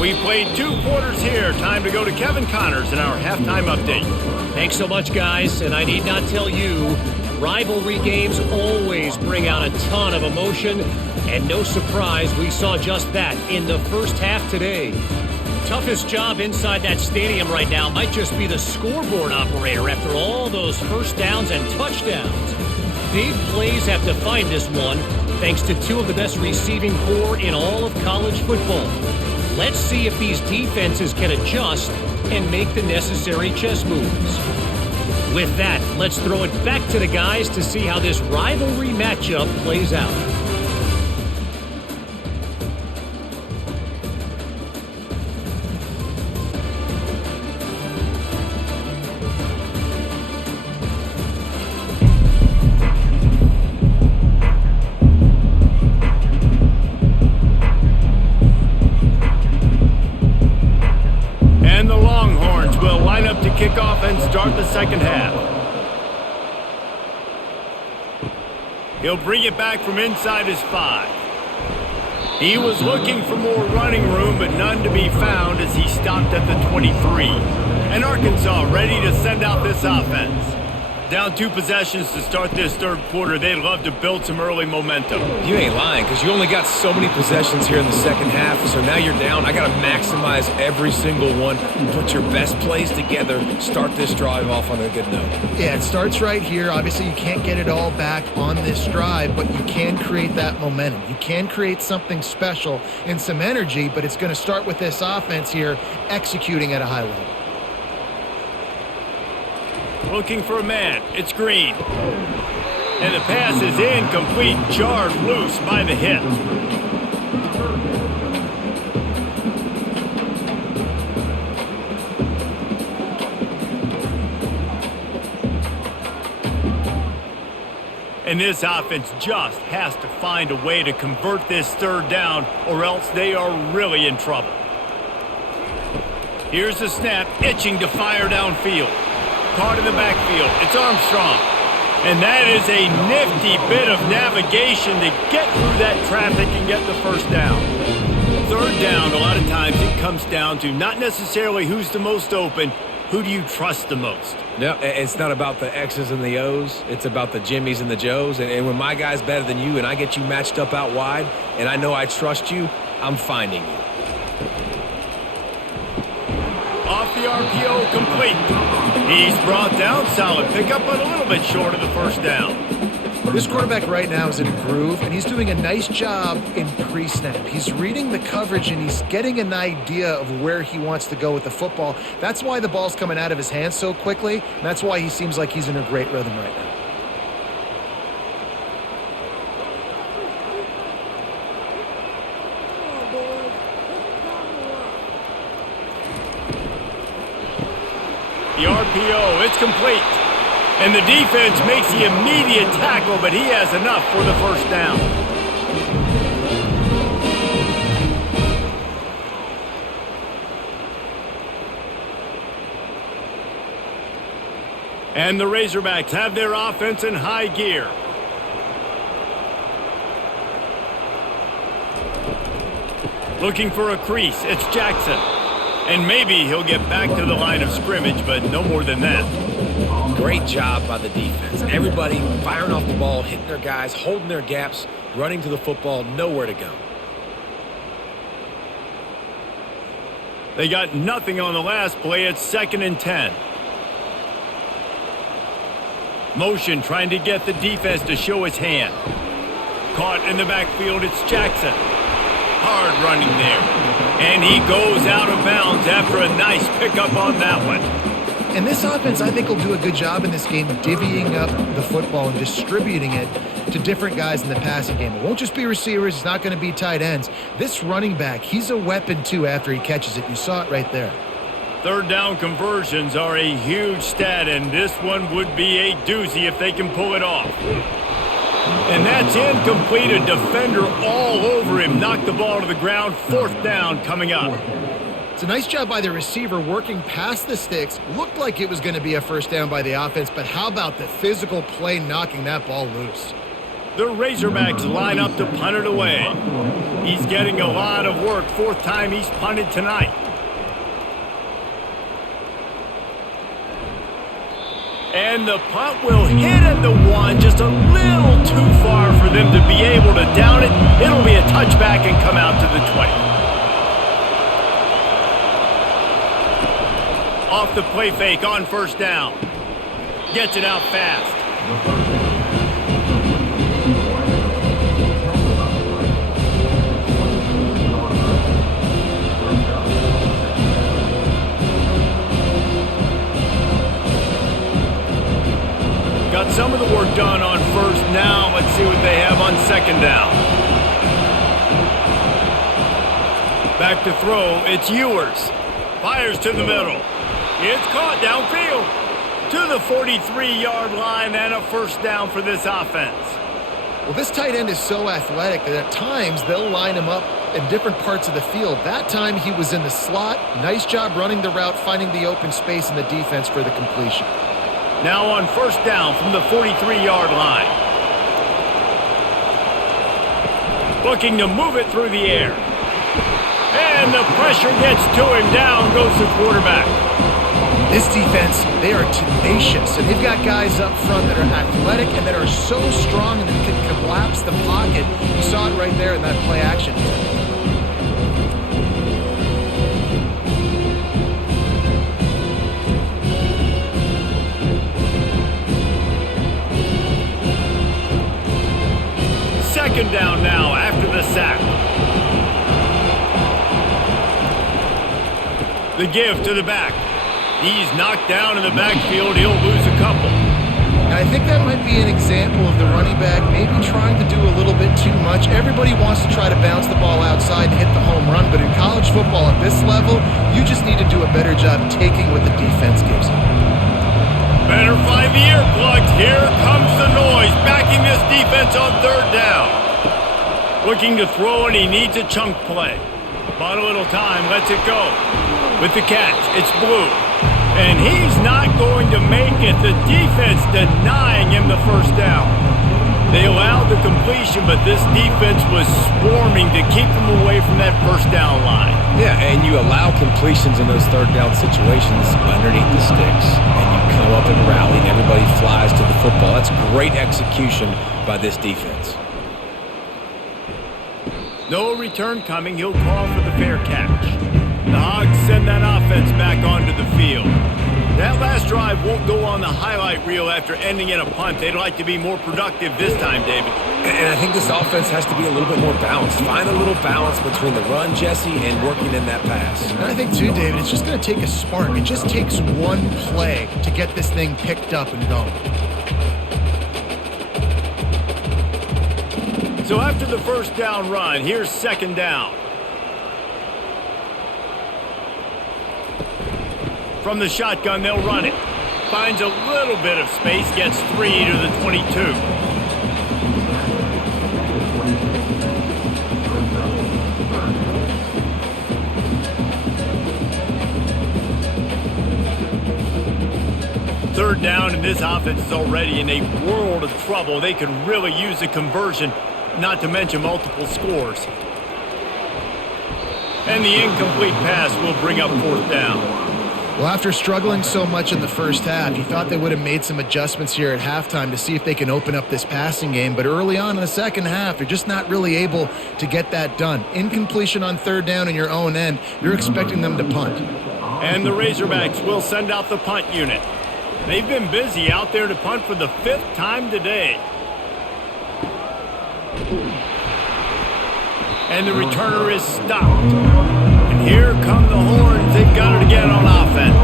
We've played 2 quarters here. Time to go to Kevin Connors in our halftime update. Thanks so much, guys. And I need not tell you, rivalry games always bring out a ton of emotion. And no surprise, we saw just that in the first half today. Toughest job inside that stadium right now might just be the scoreboard operator after all those first downs and touchdowns. Big plays have defined this one, thanks to 2 of the best receiving corps in all of college football. Let's see if these defenses can adjust and make the necessary chess moves. With that, let's throw it back to the guys to see how this rivalry matchup plays out. Kick off and start the second half. He'll bring it back from inside his 5. He was looking for more running room, but none to be found as he stopped at the 23. And Arkansas ready to send out this offense. Down 2 possessions to start this 3rd quarter. They'd love to build some early momentum. You ain't lying, because you only got so many possessions here in the second half, so now you're down. I got to maximize every single one, put your best plays together, start this drive off on a good note. Yeah, it starts right here. Obviously, you can't get it all back on this drive, but you can create that momentum. You can create something special and some energy, but it's going to start with this offense here executing at a high level. Looking for a man. It's Green. And the pass is incomplete, jarred loose by the hit. And this offense just has to find a way to convert this 3rd down, or else they are really in trouble. Here's the snap, itching to fire downfield. Caught in the backfield. It's Armstrong. And that is a nifty bit of navigation to get through that traffic and get the first down. 3rd down, a lot of times it comes down to not necessarily who's the most open, who do you trust the most? No, it's not about the X's and the O's. It's about the Jimmys and the Joes. And when my guy's better than you and I get you matched up out wide and I know I trust you, I'm finding you. Off the RPO, complete. He's brought down, solid pickup, but a little bit short of the first down. This quarterback right now is in a groove, and he's doing a nice job in pre-snap. He's reading the coverage, and he's getting an idea of where he wants to go with the football. That's why the ball's coming out of his hands so quickly, and that's why he seems like he's in a great rhythm right now. The RPO, it's complete. And the defense makes the immediate tackle, but he has enough for the first down. And the Razorbacks have their offense in high gear. Looking for a crease, it's Jackson. And maybe he'll get back to the line of scrimmage, but no more than that. Great job by the defense. Everybody firing off the ball, hitting their guys, holding their gaps, running to the football, nowhere to go. They got nothing on the last play. It's 2nd and 10. Motion trying to get the defense to show his hand. Caught in the backfield, it's Jackson. Hard running there. And he goes out of bounds after a nice pickup on that one. And this offense, I think, will do a good job in this game divvying up the football and distributing it to different guys in the passing game. It won't just be receivers. It's not going to be tight ends. This running back, he's a weapon, too, after he catches it. You saw it right there. 3rd down conversions are a huge stat, and this one would be a doozy if they can pull it off. And that's incomplete. A defender all over him. Knocked the ball to the ground. 4th down coming up. It's a nice job by the receiver working past the sticks. Looked like it was going to be a 1st down by the offense, but how about the physical play knocking that ball loose? The Razorbacks line up to punt it away. He's getting a lot of work. 4th time he's punted tonight. And the punt will hit at the 1, just a little too far for them to be able to down it. It'll be a touchback and come out to the 20. Off the play fake on 1st down. Gets it out fast. Got some of the work done on 1st. Now let's see what they have on 2nd down. Back to throw. It's Ewers. Fires to the middle. It's caught downfield to the 43-yard line, and a 1st down for this offense. Well, this tight end is so athletic that at times they'll line him up in different parts of the field. That time he was in the slot. Nice job running the route, finding the open space in the defense for the completion. Now on 1st down from the 43-yard line. Looking to move it through the air. And the pressure gets to him. Down goes the quarterback. This defense, they are tenacious, and they've got guys up front that are athletic and that are so strong and that can collapse the pocket. You saw it right there in that play action. Second down now after the sack. The give to the back. He's knocked down in the backfield. He'll lose a couple. And I think that might be an example of the running back maybe trying to do a little bit too much. Everybody wants to try to bounce the ball outside and hit the home run, but in college football at this level, you just need to do a better job taking what the defense gives you. Better find the earplugs. Here comes the noise. Backing this defense on 3rd down. Looking to throw, and he needs a chunk play. Bought a little time. Lets it go. With the catch, it's Blue. And he's not going to make it. The defense denying him the 1st down. They allowed the completion, but this defense was swarming to keep them away from that 1st down line. Yeah, and you allow completions in those 3rd down situations underneath the sticks, and you come up and rally, and everybody flies to the football. That's great execution by this defense. No return coming. He'll call for the fair catch. The Hogs send that offense back onto the field. That last drive won't go on the highlight reel after ending in a punt. They'd like to be more productive this time, David. And I think this offense has to be a little bit more balanced. Find a little balance between the run, Jesse, and working in that pass. And I think, too, David, it's just going to take a spark. It just takes one play to get this thing picked up and going. So after the 1st down run, here's 2nd down. From the shotgun, they'll run it. Finds a little bit of space, gets 3 to the 22. Third down, and this offense is already in a world of trouble. They could really use a conversion, not to mention multiple scores. And the incomplete pass will bring up fourth down. Well, after struggling so much in the first half, you thought they would have made some adjustments here at halftime to see if they can open up this passing game. But early on in the second half, you're just not really able to get that done. Incompletion on third down in your own end, you're expecting them to punt. And the Razorbacks will send out the punt unit. They've been busy out there to punt for the 5th time today. And the returner is stopped. And here come the horns. They've got it again on offense.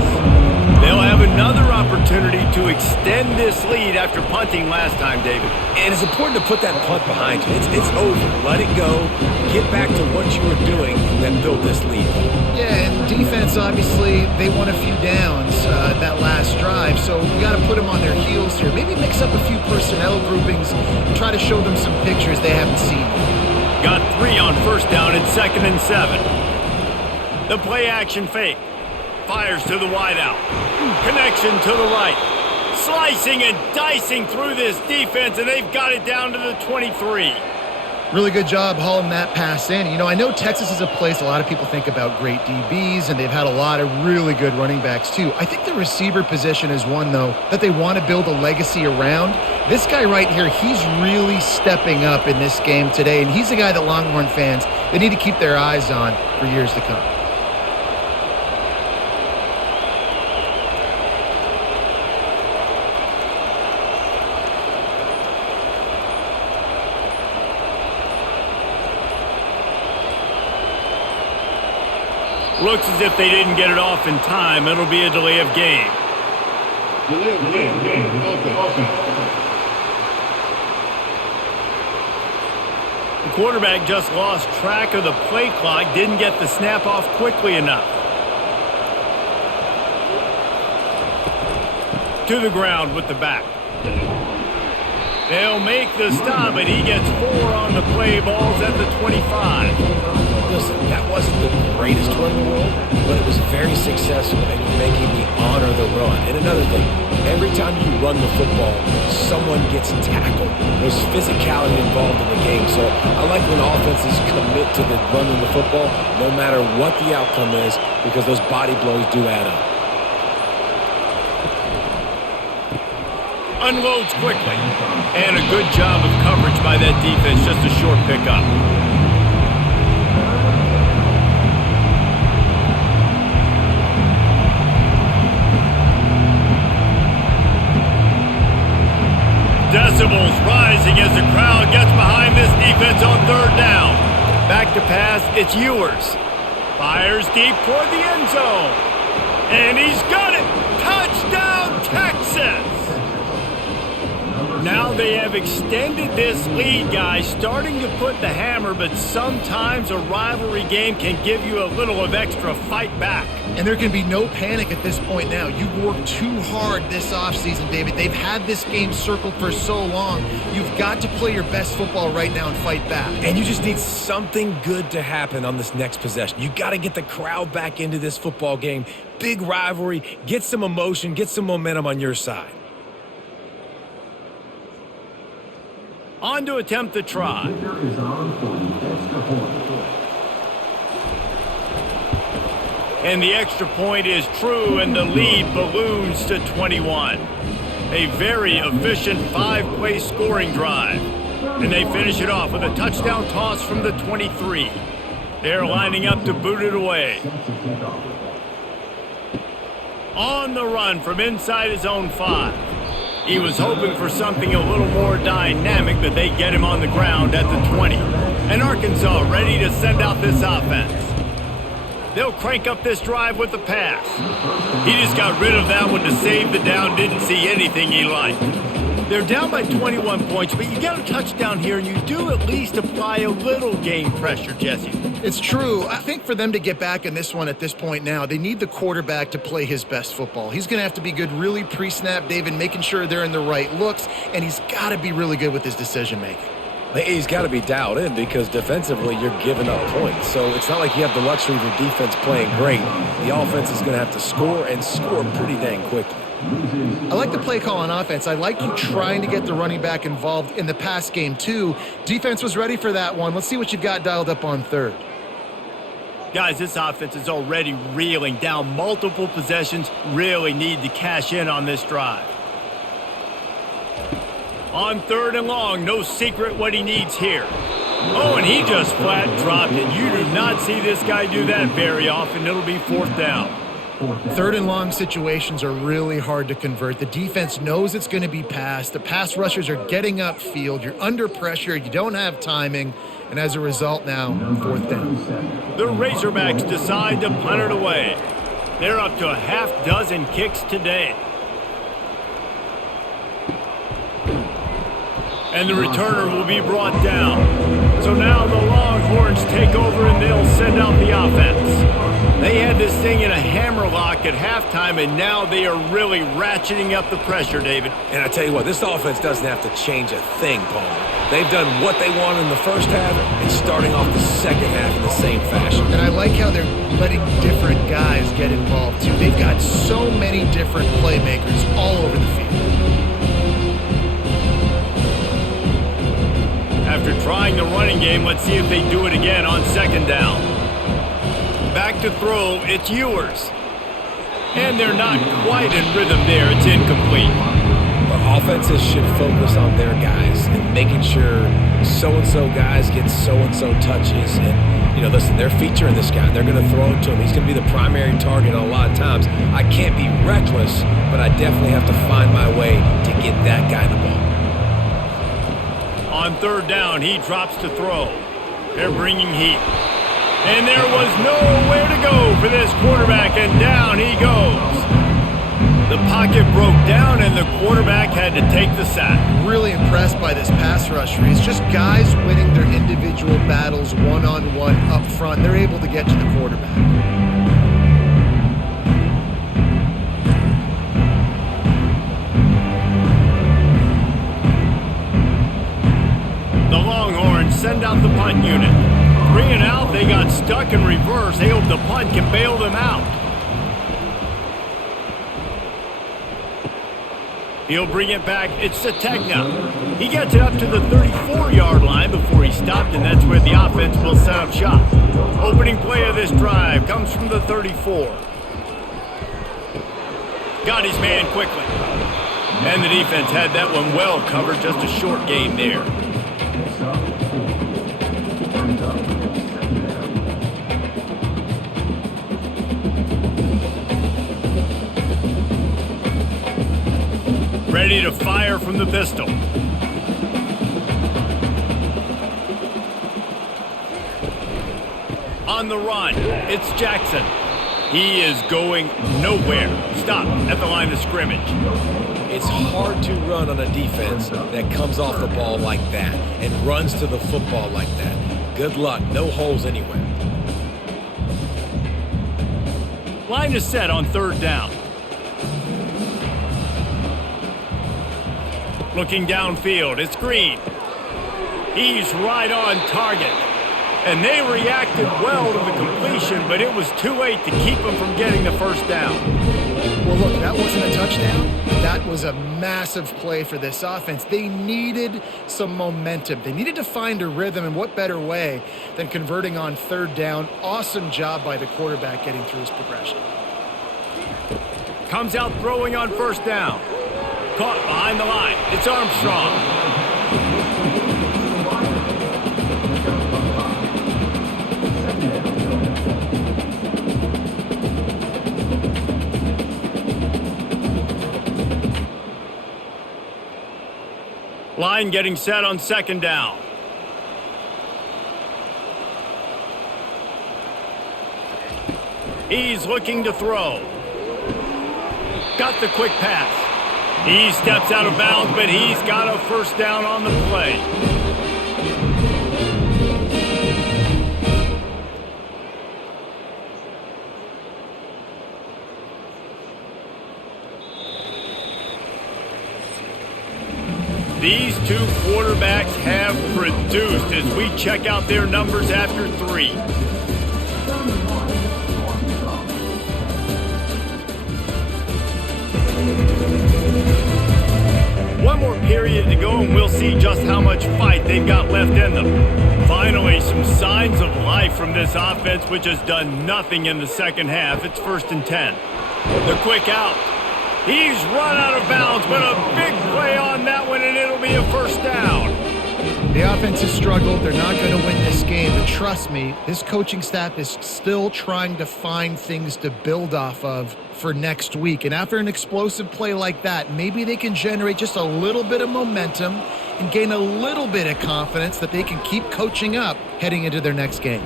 They'll have another opportunity to extend this lead after punting last time, David. And it's important to put that punt behind you. It's over. Let it go. Get back to what you were doing that built this lead. Yeah, and defense, obviously, they won a few downs that last drive, so we got to put them on their heels here. Maybe mix up a few personnel groupings and try to show them some pictures they haven't seen. Got 3 on first down and 2nd and 7. The play action fake. Fires to the wideout. Connection to the right. Slicing and dicing through this defense, and they've got it down to the 23. Really good job hauling that pass in. You know, I know Texas is a place a lot of people think about great DBs, and they've had a lot of really good running backs too. I think the receiver position is one, though, that they want to build a legacy around. This guy right here, he's really stepping up in this game today, and he's a guy that Longhorn fans, they need to keep their eyes on for years to come. Looks as if they didn't get it off in time. It'll be a delay of game. Delay of game. Offense. The quarterback just lost track of the play clock, didn't get the snap off quickly enough. To the ground with the back. They'll make the stop, and he gets 4 on the play. Balls at the 25. Listen, that wasn't the greatest run in the world, but it was very successful, and you're making me honor the run. And another thing, every time you run the football, someone gets tackled. There's physicality involved in the game, so I like when offenses commit to the running the football, no matter what the outcome is, because those body blows do add up. Unloads quickly. And a good job of coverage by that defense, just a short pickup. Decibels rising as the crowd gets behind this defense on third down. Back to pass, it's Ewers. Fires deep toward the end zone. And he's got it! Touchdown, Texas! Now they have extended this lead, guys, starting to put the hammer, but sometimes a rivalry game can give you a little of extra fight back. And there can be no panic at this point now. You've worked too hard this offseason, David. They've had this game circled for so long. You've got to play your best football right now and fight back. And you just need something good to happen on this next possession. You got to get the crowd back into this football game. Big rivalry. Get some emotion. Get some momentum on your side. On to attempt the try. And the extra point is true, and the lead balloons to 21. A very efficient 5-play scoring drive. And they finish it off with a touchdown toss from the 23. They're lining up to boot it away. On the run from inside his own 5. He was hoping for something a little more dynamic, but they get him on the ground at the 20. And Arkansas ready to send out this offense. They'll crank up this drive with the pass. He just got rid of that one to save the down, didn't see anything he liked. They're down by 21 points, but you get a touchdown here, and you do at least apply a little game pressure, Jesse. It's true. I think for them to get back in this one at this point now, they need the quarterback to play his best football. He's going to have to be good really pre-snap, David, making sure they're in the right looks, and he's got to be really good with his decision-making. He's got to be dialed in because defensively you're giving up points. So it's not like you have the luxury of your defense playing great. The offense is going to have to score and score pretty dang quickly. I like the play call on offense. I like you trying to get the running back involved in the pass game, too. Defense was ready for that one. Let's see what you've got dialed up on third. Guys, this offense is already reeling down multiple possessions, really need to cash in on this drive. On 3rd and long, no secret what he needs here. Oh, and he just flat dropped it. You do not see this guy do that very often. It'll be 4th down. 3rd and long situations are really hard to convert. The defense knows it's going to be passed. The pass rushers are getting upfield. You're under pressure. You don't have timing. And as a result now, 4th down. The Razorbacks decide to punt it away. They're up to a half dozen kicks today. And the returner will be brought down. So now the Longhorns take over and they'll send out the offense. They had this thing in a hammerlock at halftime, and now they are really ratcheting up the pressure, David. And I tell you what, this offense doesn't have to change a thing, Palmer. They've done what they want in the first half and starting off the second half in the same fashion. And I like how they're letting different guys get involved, too. They've got so many different playmakers all over the field. After trying the running game, let's see if they do it again on 2nd down. Back to throw, it's Ewers. And they're not quite in rhythm there, it's incomplete. But offenses should focus on their guys and making sure so-and-so guys get so-and-so touches. And, listen, they're featuring this guy. They're going to throw it to him. He's going to be the primary target a lot of times. I can't be reckless, but I definitely have to find my way to get that guy the ball. On 3rd down, he drops to throw. They're bringing heat. And there was nowhere to go for this quarterback, and down he goes. The pocket broke down, and the quarterback had to take the sack. Really impressed by this pass rush. It's just guys winning their individual battles one-on-one up front. They're able to get to the quarterback. The Longhorns send out the punt unit. 3 and out, they got stuck in reverse. They hope the punt can bail them out. He'll bring it back. It's Sategna. He gets it up to the 34-yard line before he stopped, and that's where the offense will set up shop. Opening play of this drive comes from the 34. Got his man quickly. And the defense had that one well covered. Just a short game there. Ready to fire from the pistol. On the run, it's Jackson. He is going nowhere. Stop at the line of scrimmage. It's hard to run on a defense that comes off the ball like that and runs to the football like that. Good luck. No holes anywhere. Line is set on 3rd down. Looking downfield, it's Green. He's right on target. And they reacted well to the completion, but it was too late to keep him from getting the 1st down. Well, look, that wasn't a touchdown. That was a massive play for this offense. They needed some momentum. They needed to find a rhythm, and what better way than converting on 3rd down. Awesome job by the quarterback getting through his progression. Comes out throwing on 1st down. Caught behind the line. It's Armstrong. Line getting set on 2nd down. He's looking to throw. Got the quick pass. He steps out of bounds, but he's got a 1st down on the play. These two quarterbacks have produced as we check out their numbers after 3. One more period to go, and we'll see just how much fight they've got left in them. Finally, some signs of life from this offense, which has done nothing in the second half. It's 1st and 10. The quick out. He's run out of bounds, but a big play on that one, and it'll be a 1st down. The offense has struggled. They're not going to win this game. But trust me, this coaching staff is still trying to find things to build off of for next week. And after an explosive play like that, maybe they can generate just a little bit of momentum and gain a little bit of confidence that they can keep coaching up heading into their next game.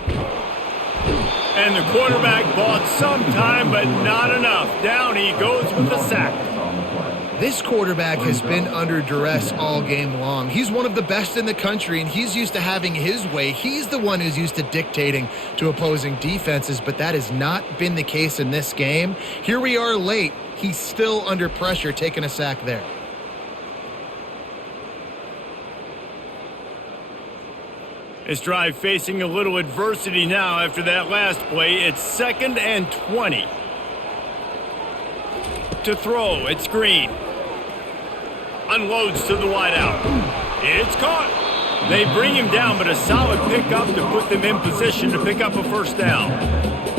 And the quarterback bought some time, but not enough. Down he goes with the sack. This quarterback has been under duress all game long. He's one of the best in the country, and he's used to having his way. He's the one who's used to dictating to opposing defenses, but that has not been the case in this game. Here we are late. He's still under pressure, taking a sack there. This drive facing a little adversity now after that last play. It's 2nd and 20. To throw, it's Green. Unloads to the wideout. It's caught. They bring him down, but a solid pickup to put them in position to pick up a 1st down.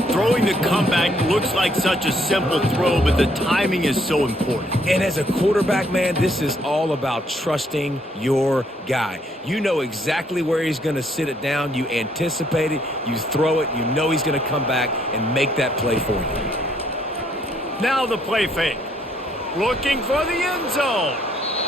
Throwing the comeback looks like such a simple throw, but the timing is so important. And as a quarterback, man, this is all about trusting your guy. You know exactly where he's going to sit it down. You anticipate it. You throw it. You know he's going to come back and make that play for you. Now the play fake. Looking for the end zone.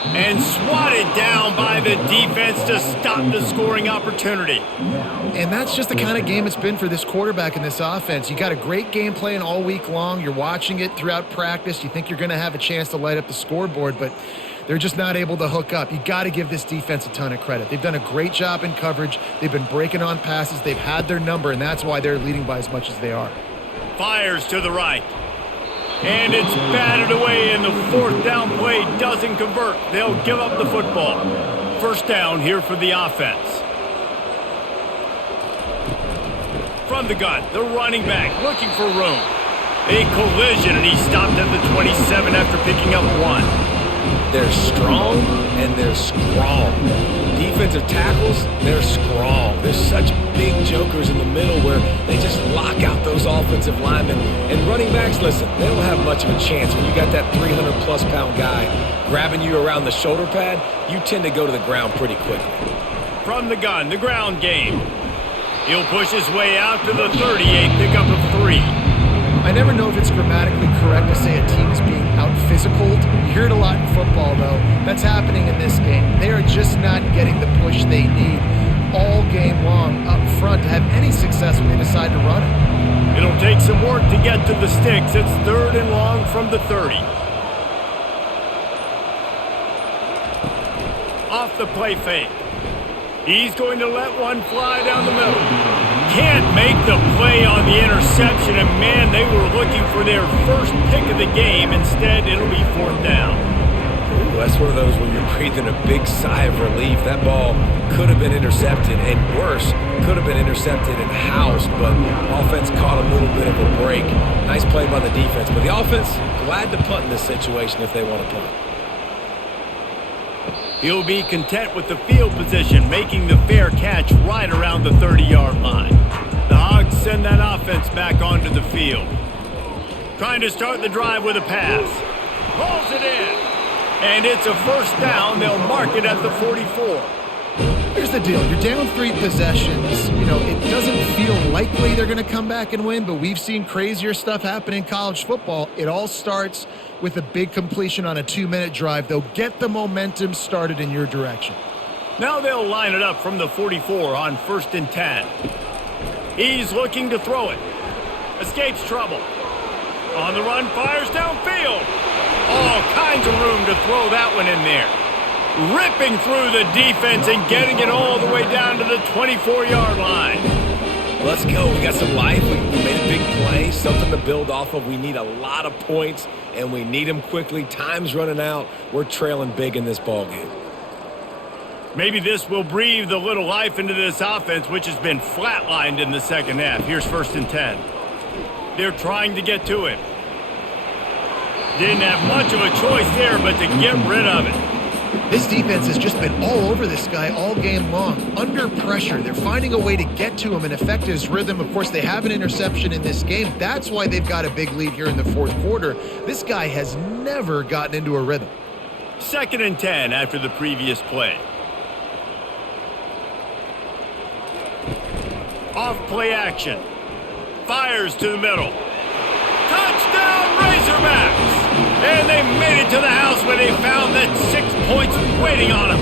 And swatted down by the defense to stop the scoring opportunity. And that's just the kind of game it's been for this quarterback in this offense. You got a great game plan all week long. You're watching it throughout practice. You think you're going to have a chance to light up the scoreboard, but they're just not able to hook up. You got to give this defense a ton of credit. They've done a great job in coverage. They've been breaking on passes. They've had their number, and that's why they're leading by as much as they are. Fires to the right. And it's batted away, and the 4th down play doesn't convert. They'll give up the football. 1st down here for the offense. From the gun, the running back looking for room. A collision, and he stopped at the 27 after picking up 1. They're strong, and they're strong. Defensive tackles, they're strong. There's such big jokers in the middle where they just lock out those offensive linemen. And running backs, listen, they don't have much of a chance. When you got that 300-plus pound guy grabbing you around the shoulder pad, you tend to go to the ground pretty quickly. From the gun, the ground game. He'll push his way out to the 38, pick up a 3. I never know if it's grammatically correct to say a team is being out-physicaled. You hear it a lot in football, though. That's happening in this game. They are just not getting the push they need all game long up front to have any success when they decide to run it. It'll take some work to get to the sticks. It's 3rd and long from the 30. Off the play fake. He's going to let one fly down the middle. Can't make the play on the interception, and man, they were looking for their first pick of the game. Instead, it'll be 4th down. Ooh, that's one of those where you're breathing a big sigh of relief. That ball could have been intercepted, and worse, could have been intercepted and housed, but offense caught a little bit of a break. Nice play by the defense, but the offense glad to punt in this situation if they want to punt. He'll be content with the field position, making the fair catch right around the 30-yard line. The Hogs send that offense back onto the field. Trying to start the drive with a pass. Pulls it in. And it's a 1st down. They'll mark it at the 44. Here's the deal. You're down 3 possessions. You know, it doesn't feel likely they're going to come back and win, but we've seen crazier stuff happen in college football. It all starts with a big completion on a 2-minute drive. They'll get the momentum started in your direction. Now they'll line it up from the 44 on 1st and 10. He's looking to throw it. Escapes trouble. On the run, fires downfield. All kinds of room to throw that one in there. Ripping through the defense and getting it all the way down to the 24-yard line. Let's go. We got some life. We made a big play, something to build off of. We need a lot of points, and we need them quickly. Time's running out. We're trailing big in this ball game. Maybe this will breathe a little life into this offense, which has been flatlined in the second half. Here's 1st and 10. They're trying to get to him. Didn't have much of a choice there, but to get rid of it. This defense has just been all over this guy all game long. Under pressure, they're finding a way to get to him and affect his rhythm. Of course, they have an interception in this game. That's why they've got a big lead here in the fourth quarter. This guy has never gotten into a rhythm. 2nd and 10 after the previous play. Off play action. Fires to the middle. Touchdown Razorbacks! And they made it to the house where they found that 6 points waiting on them.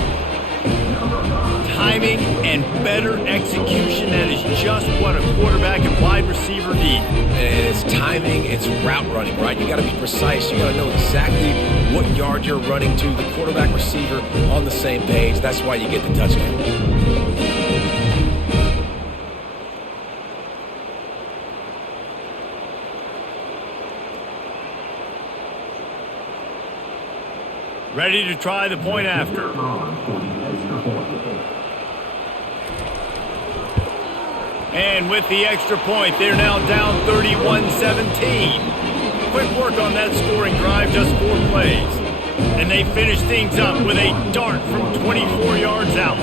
Timing and better execution, that is just what a quarterback and wide receiver need. And it's timing, it's route running, right? You got to be precise. You got to know exactly what yard you're running to. The quarterback receiver on the same page. That's why you get the touchdown. Ready to try the point after. And with the extra point, they're now down 31-17. Quick work on that scoring drive, just 4 plays. And they finish things up with a dart from 24 yards out.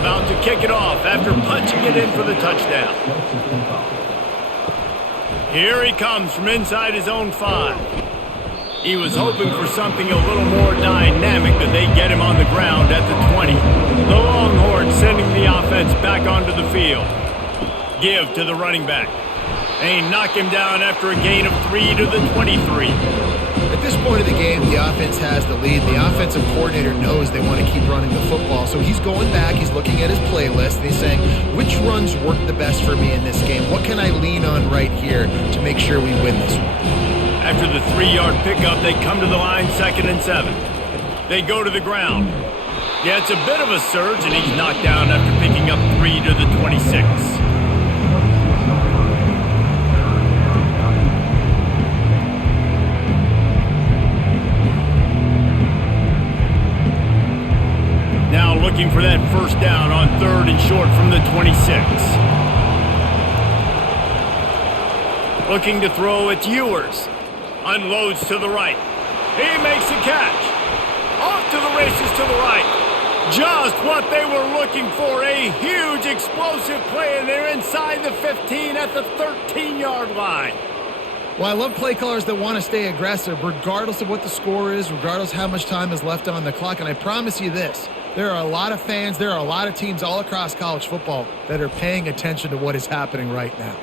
About to kick it off after punching it in for the touchdown. Here he comes from inside his own 5. He was hoping for something a little more dynamic, but they get him on the ground at the 20. The Longhorns sending the offense back onto the field. Give to the running back. They knock him down after a gain of 3 to the 23. At this point of the game, the offense has the lead. The offensive coordinator knows they want to keep running the football, so he's going back, he's looking at his playlist, and he's saying, which runs work the best for me in this game? What can I lean on right here to make sure we win this one? After the 3-yard pickup, they come to the line 2nd and 7. They go to the ground. Yeah, it's a bit of a surge, and he's knocked down after picking up 3 to the 26. Now looking for that first down on 3rd and short from the 26. Looking to throw, it's Ewers. Unloads to the right. He makes a catch. Off to the races to the right. Just what they were looking for. A huge explosive play, and they're inside the 15 at the 13-yard line. Well, I love play callers that want to stay aggressive, regardless of what the score is, regardless how much time is left on the clock. And I promise you this, there are a lot of fans, there are a lot of teams all across college football that are paying attention to what is happening right now.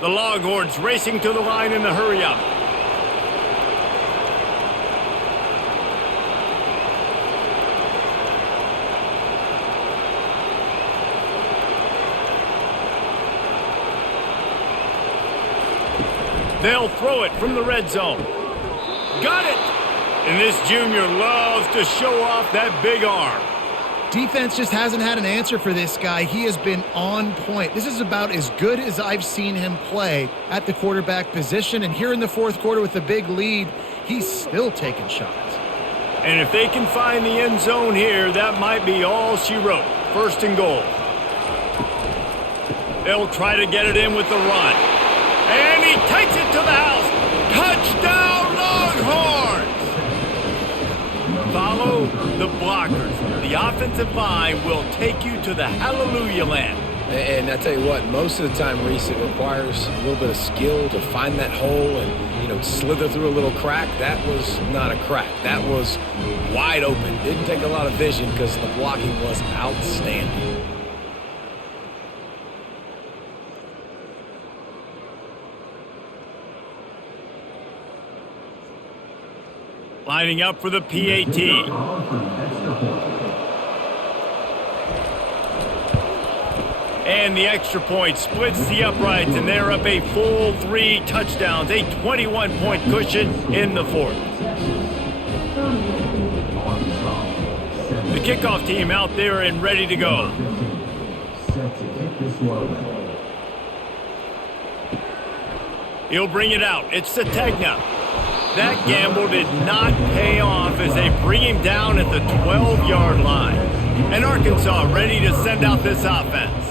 The Longhorns racing to the line in the hurry-up. They'll throw it from the red zone. Got it! And this junior loves to show off that big arm. Defense just hasn't had an answer for this guy. He has been on point. This is about as good as I've seen him play at the quarterback position. And here in the fourth quarter with a big lead, he's still taking shots. And if they can find the end zone here, that might be all she wrote. 1st and goal. They'll try to get it in with the run. And he takes it to the house. Touchdown, Longhorns! Follow the blockers. The offensive line will take you to the hallelujah land. And I tell you what, most of the time, Reese, it requires a little bit of skill to find that hole and, slither through a little crack. That was not a crack. That was wide open. Didn't take a lot of vision because the blocking was outstanding. Lining up for the PAT. And the extra point splits the uprights, and they're up a full 3 touchdowns, a 21-point cushion in the fourth. The kickoff team out there and ready to go. He'll bring it out. It's Sategna. That gamble did not pay off as they bring him down at the 12-yard line. And Arkansas ready to send out this offense.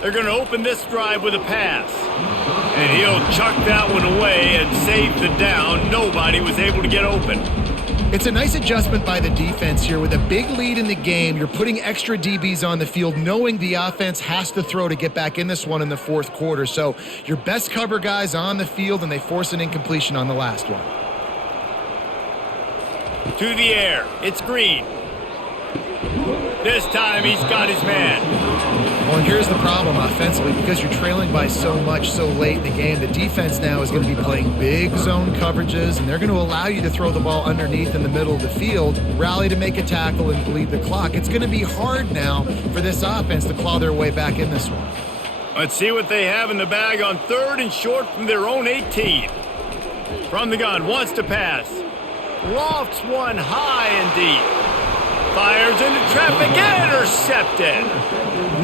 They're going to open this drive with a pass. And he'll chuck that one away and save the down. Nobody was able to get open. It's a nice adjustment by the defense here. With a big lead in the game, you're putting extra DBs on the field, knowing the offense has to throw to get back in this one in the fourth quarter. So your best cover guys on the field, and they force an incompletion on the last one. To the air. It's Green. This time he's got his man. Well, and here's the problem offensively. Because you're trailing by so much so late in the game, the defense now is going to be playing big zone coverages, and they're going to allow you to throw the ball underneath in the middle of the field, rally to make a tackle, and bleed the clock. It's going to be hard now for this offense to claw their way back in this one. Let's see what they have in the bag on 3rd and short from their own 18. From the gun, wants to pass. Lofts one high and deep. Fires into traffic, intercepted.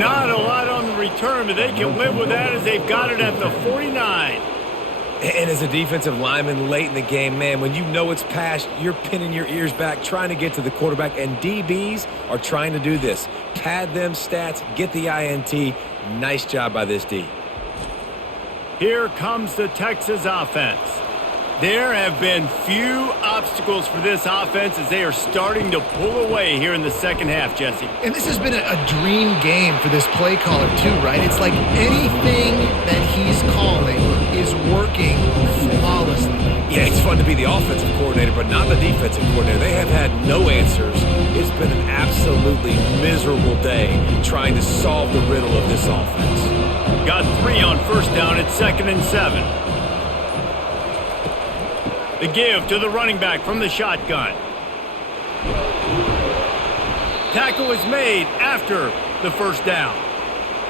Not a lot on the return, but they can live with that as they've got it at the 49. And as a defensive lineman late in the game, man, when you know it's past, you're pinning your ears back, trying to get to the quarterback, and DBs are trying to do this. Pad them stats, get the INT. Nice job by this D. Here comes the Texas offense. There have been few obstacles for this offense as they are starting to pull away here in the second half, Jesse. And this has been a dream game for this play caller too, right? It's like anything that he's calling is working flawlessly. Yeah, it's fun to be the offensive coordinator, but not the defensive coordinator. They have had no answers. It's been an absolutely miserable day trying to solve the riddle of this offense. Got 3 on first down at 2nd and 7. The give to the running back from the shotgun. Tackle is made after the first down.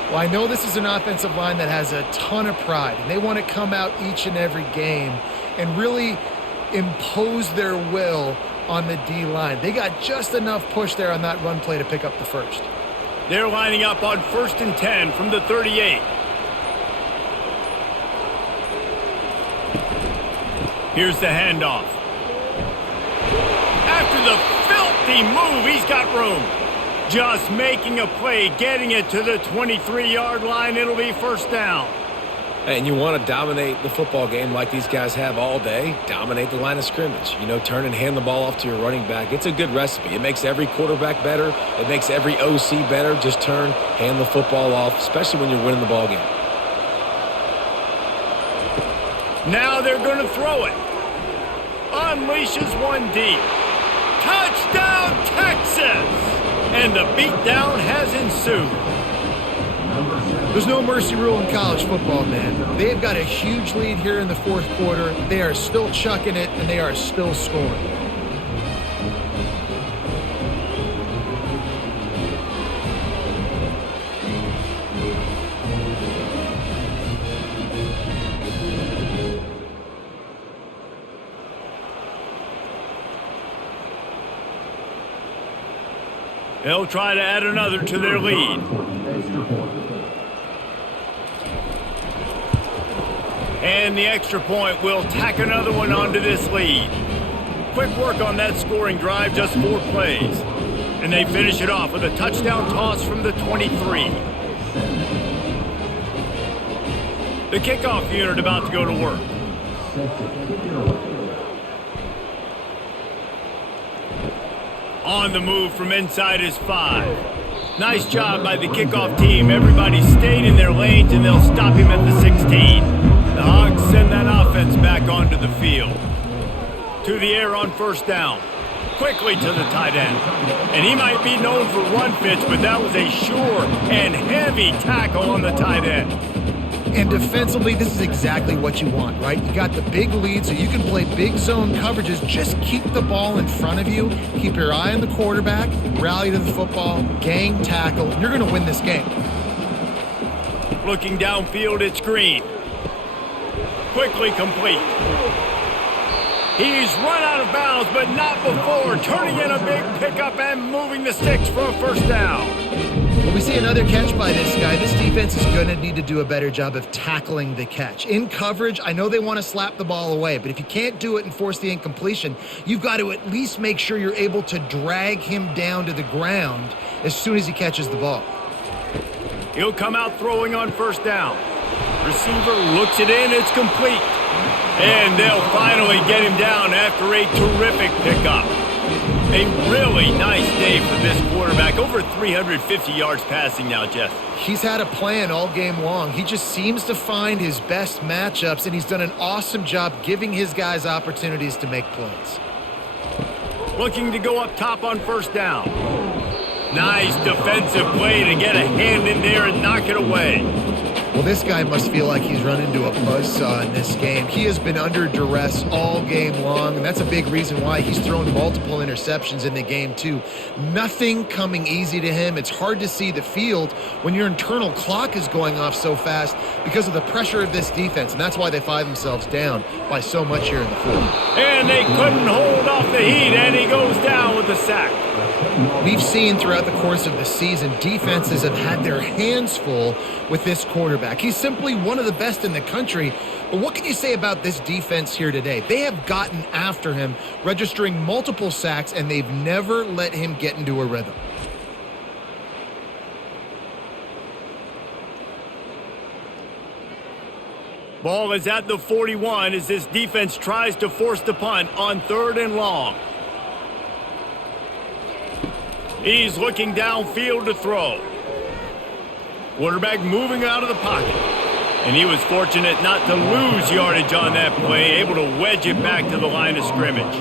Well, I know this is an offensive line that has a ton of pride, and they want to come out each and every game and really impose their will on the D-line. They got just enough push there on that run play to pick up the first. They're lining up on 1st and 10 from the 38. Here's the handoff. After the filthy move, he's got room. Just making a play, getting it to the 23-yard line. It'll be first down. And you want to dominate the football game like these guys have all day. Dominate the line of scrimmage. You know, turn and hand the ball off to your running back. It's a good recipe. It makes every quarterback better. It makes every OC better. Just turn, hand the football off, especially when you're winning the ball game. Now they're going to throw it. Unleashes one deep. Touchdown, Texas! And the beatdown has ensued. There's no mercy rule in college football, man. They have got a huge lead here in the fourth quarter. They are still chucking it, and they are still scoring. They'll try to add another to their lead. And the extra point will tack another one onto this lead. Quick work on that scoring drive, just 4 plays. And they finish it off with a touchdown toss from the 23. The kickoff unit about to go to work. On the move from inside his 5. Nice job by the kickoff team. Everybody stayed in their lanes, and they'll stop him at the 16. The Hogs send that offense back onto the field. To the air on first down. Quickly to the tight end. And he might be known for run fits, but that was a sure and heavy tackle on the tight end. And defensively, this is exactly what you want, right? You got the big lead, so you can play big zone coverages. Just keep the ball in front of you. Keep your eye on the quarterback. Rally to the football. Gang tackle. You're going to win this game. Looking downfield, it's Green. Quickly complete. He's run out of bounds, but not before. Turning in a big pickup and moving the sticks for a first down. We see another catch by this guy. This defense is going to need to do a better job of tackling the catch. In coverage, I know they want to slap the ball away, but if you can't do it and force the incompletion, you've got to at least make sure you're able to drag him down to the ground as soon as he catches the ball. He'll come out throwing on first down. Receiver looks it in, it's complete. And they'll finally get him down after a terrific pickup. A really nice day for this quarterback. Over 350 yards passing now, Jeff. He's had a plan all game long. He just seems to find his best matchups, and he's done an awesome job giving his guys opportunities to make plays. Looking to go up top on first down. Nice defensive play to get a hand in there and knock it away. Well, this guy must feel like he's run into a buzzsaw in this game. He has been under duress all game long, and that's a big reason why he's thrown multiple interceptions in the game, too. Nothing coming easy to him. It's hard to see the field when your internal clock is going off so fast because of the pressure of this defense, and that's why they find themselves down by so much here in the fourth. And they couldn't hold off the heat, and he goes down with the sack. We've seen throughout the course of the season, defenses have had their hands full with this quarterback. He's simply one of the best in the country. But what can you say about this defense here today? They have gotten after him, registering multiple sacks, and they've never let him get into a rhythm. Ball is at the 41 as this defense tries to force the punt on 3rd and long. He's looking downfield to throw. Quarterback moving out of the pocket. And he was fortunate not to lose yardage on that play, able to wedge it back to the line of scrimmage.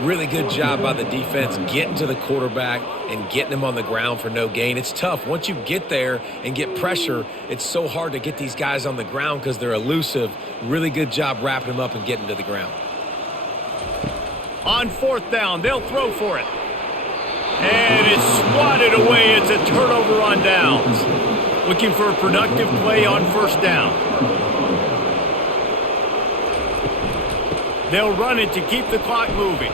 Really good job by the defense getting to the quarterback and getting him on the ground for no gain. It's tough. Once you get there and get pressure, it's so hard to get these guys on the ground because they're elusive. Really good job wrapping them up and getting to the ground. On 4th down, they'll throw for it. And it's swatted away. It's a turnover on downs. Looking for a productive play on 1st down. They'll run it to keep the clock moving.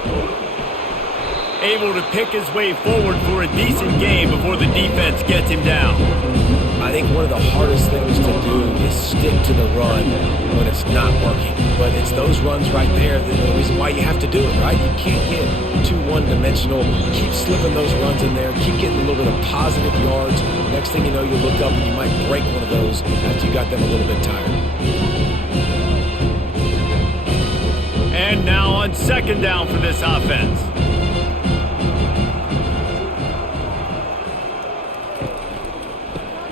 Able to pick his way forward for a decent game before the defense gets him down. I think one of the hardest things to do is stick to the run when it's not working. But it's those runs right there that are the reason why you have to do it, right? You can't get too one-dimensional. Keep slipping those runs in there. Keep getting a little bit of positive yards. Next thing you know, you look up and you might break one of those after you got them a little bit tired. And now on 2nd down for this offense.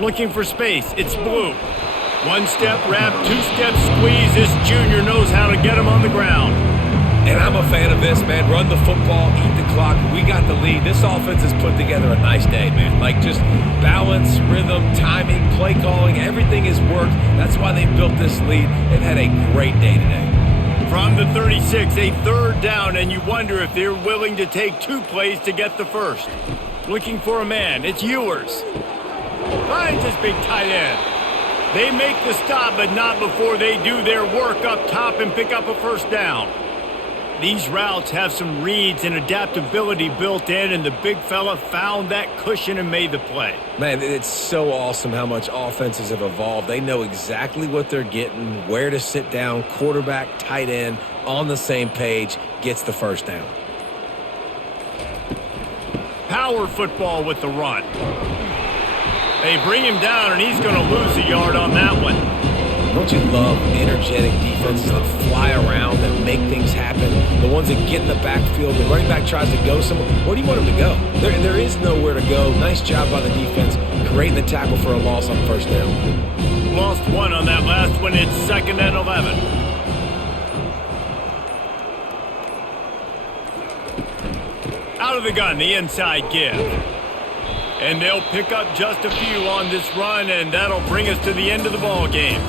Looking for space. It's Blue. 1-step wrap, 2-step squeeze. This junior knows how to get him on the ground. And I'm a fan of this, man. Run the football, eat the clock. We got the lead. This offense has put together a nice day, man. Like just balance, rhythm, timing, play calling. Everything has worked. That's why they built this lead. They've had a great day today. From the 36, a 3rd down, and you wonder if they're willing to take 2 plays to get the first. Looking for a man. It's Ewers. Finds his big tight end. They make the stop, but not before they do their work up top and pick up a 1st down. These routes have some reads and adaptability built in, and the big fella found that cushion and made the play. Man, it's so awesome how much offenses have evolved. They know exactly what they're getting, where to sit down, quarterback, tight end, on the same page, gets the 1st down. Power football with the run. They bring him down, and he's going to lose a yard on that one. Don't you love energetic defenses that fly around, that make things happen? The ones that get in the backfield, the running back tries to go somewhere. Where do you want him to go? There is nowhere to go. Nice job by the defense, creating the tackle for a loss on 1st down. Lost 1 on that last one. It's 2nd and 11. Out of the gun, the inside give. And they'll pick up just a few on this run, and that'll bring us to the end of the ball game.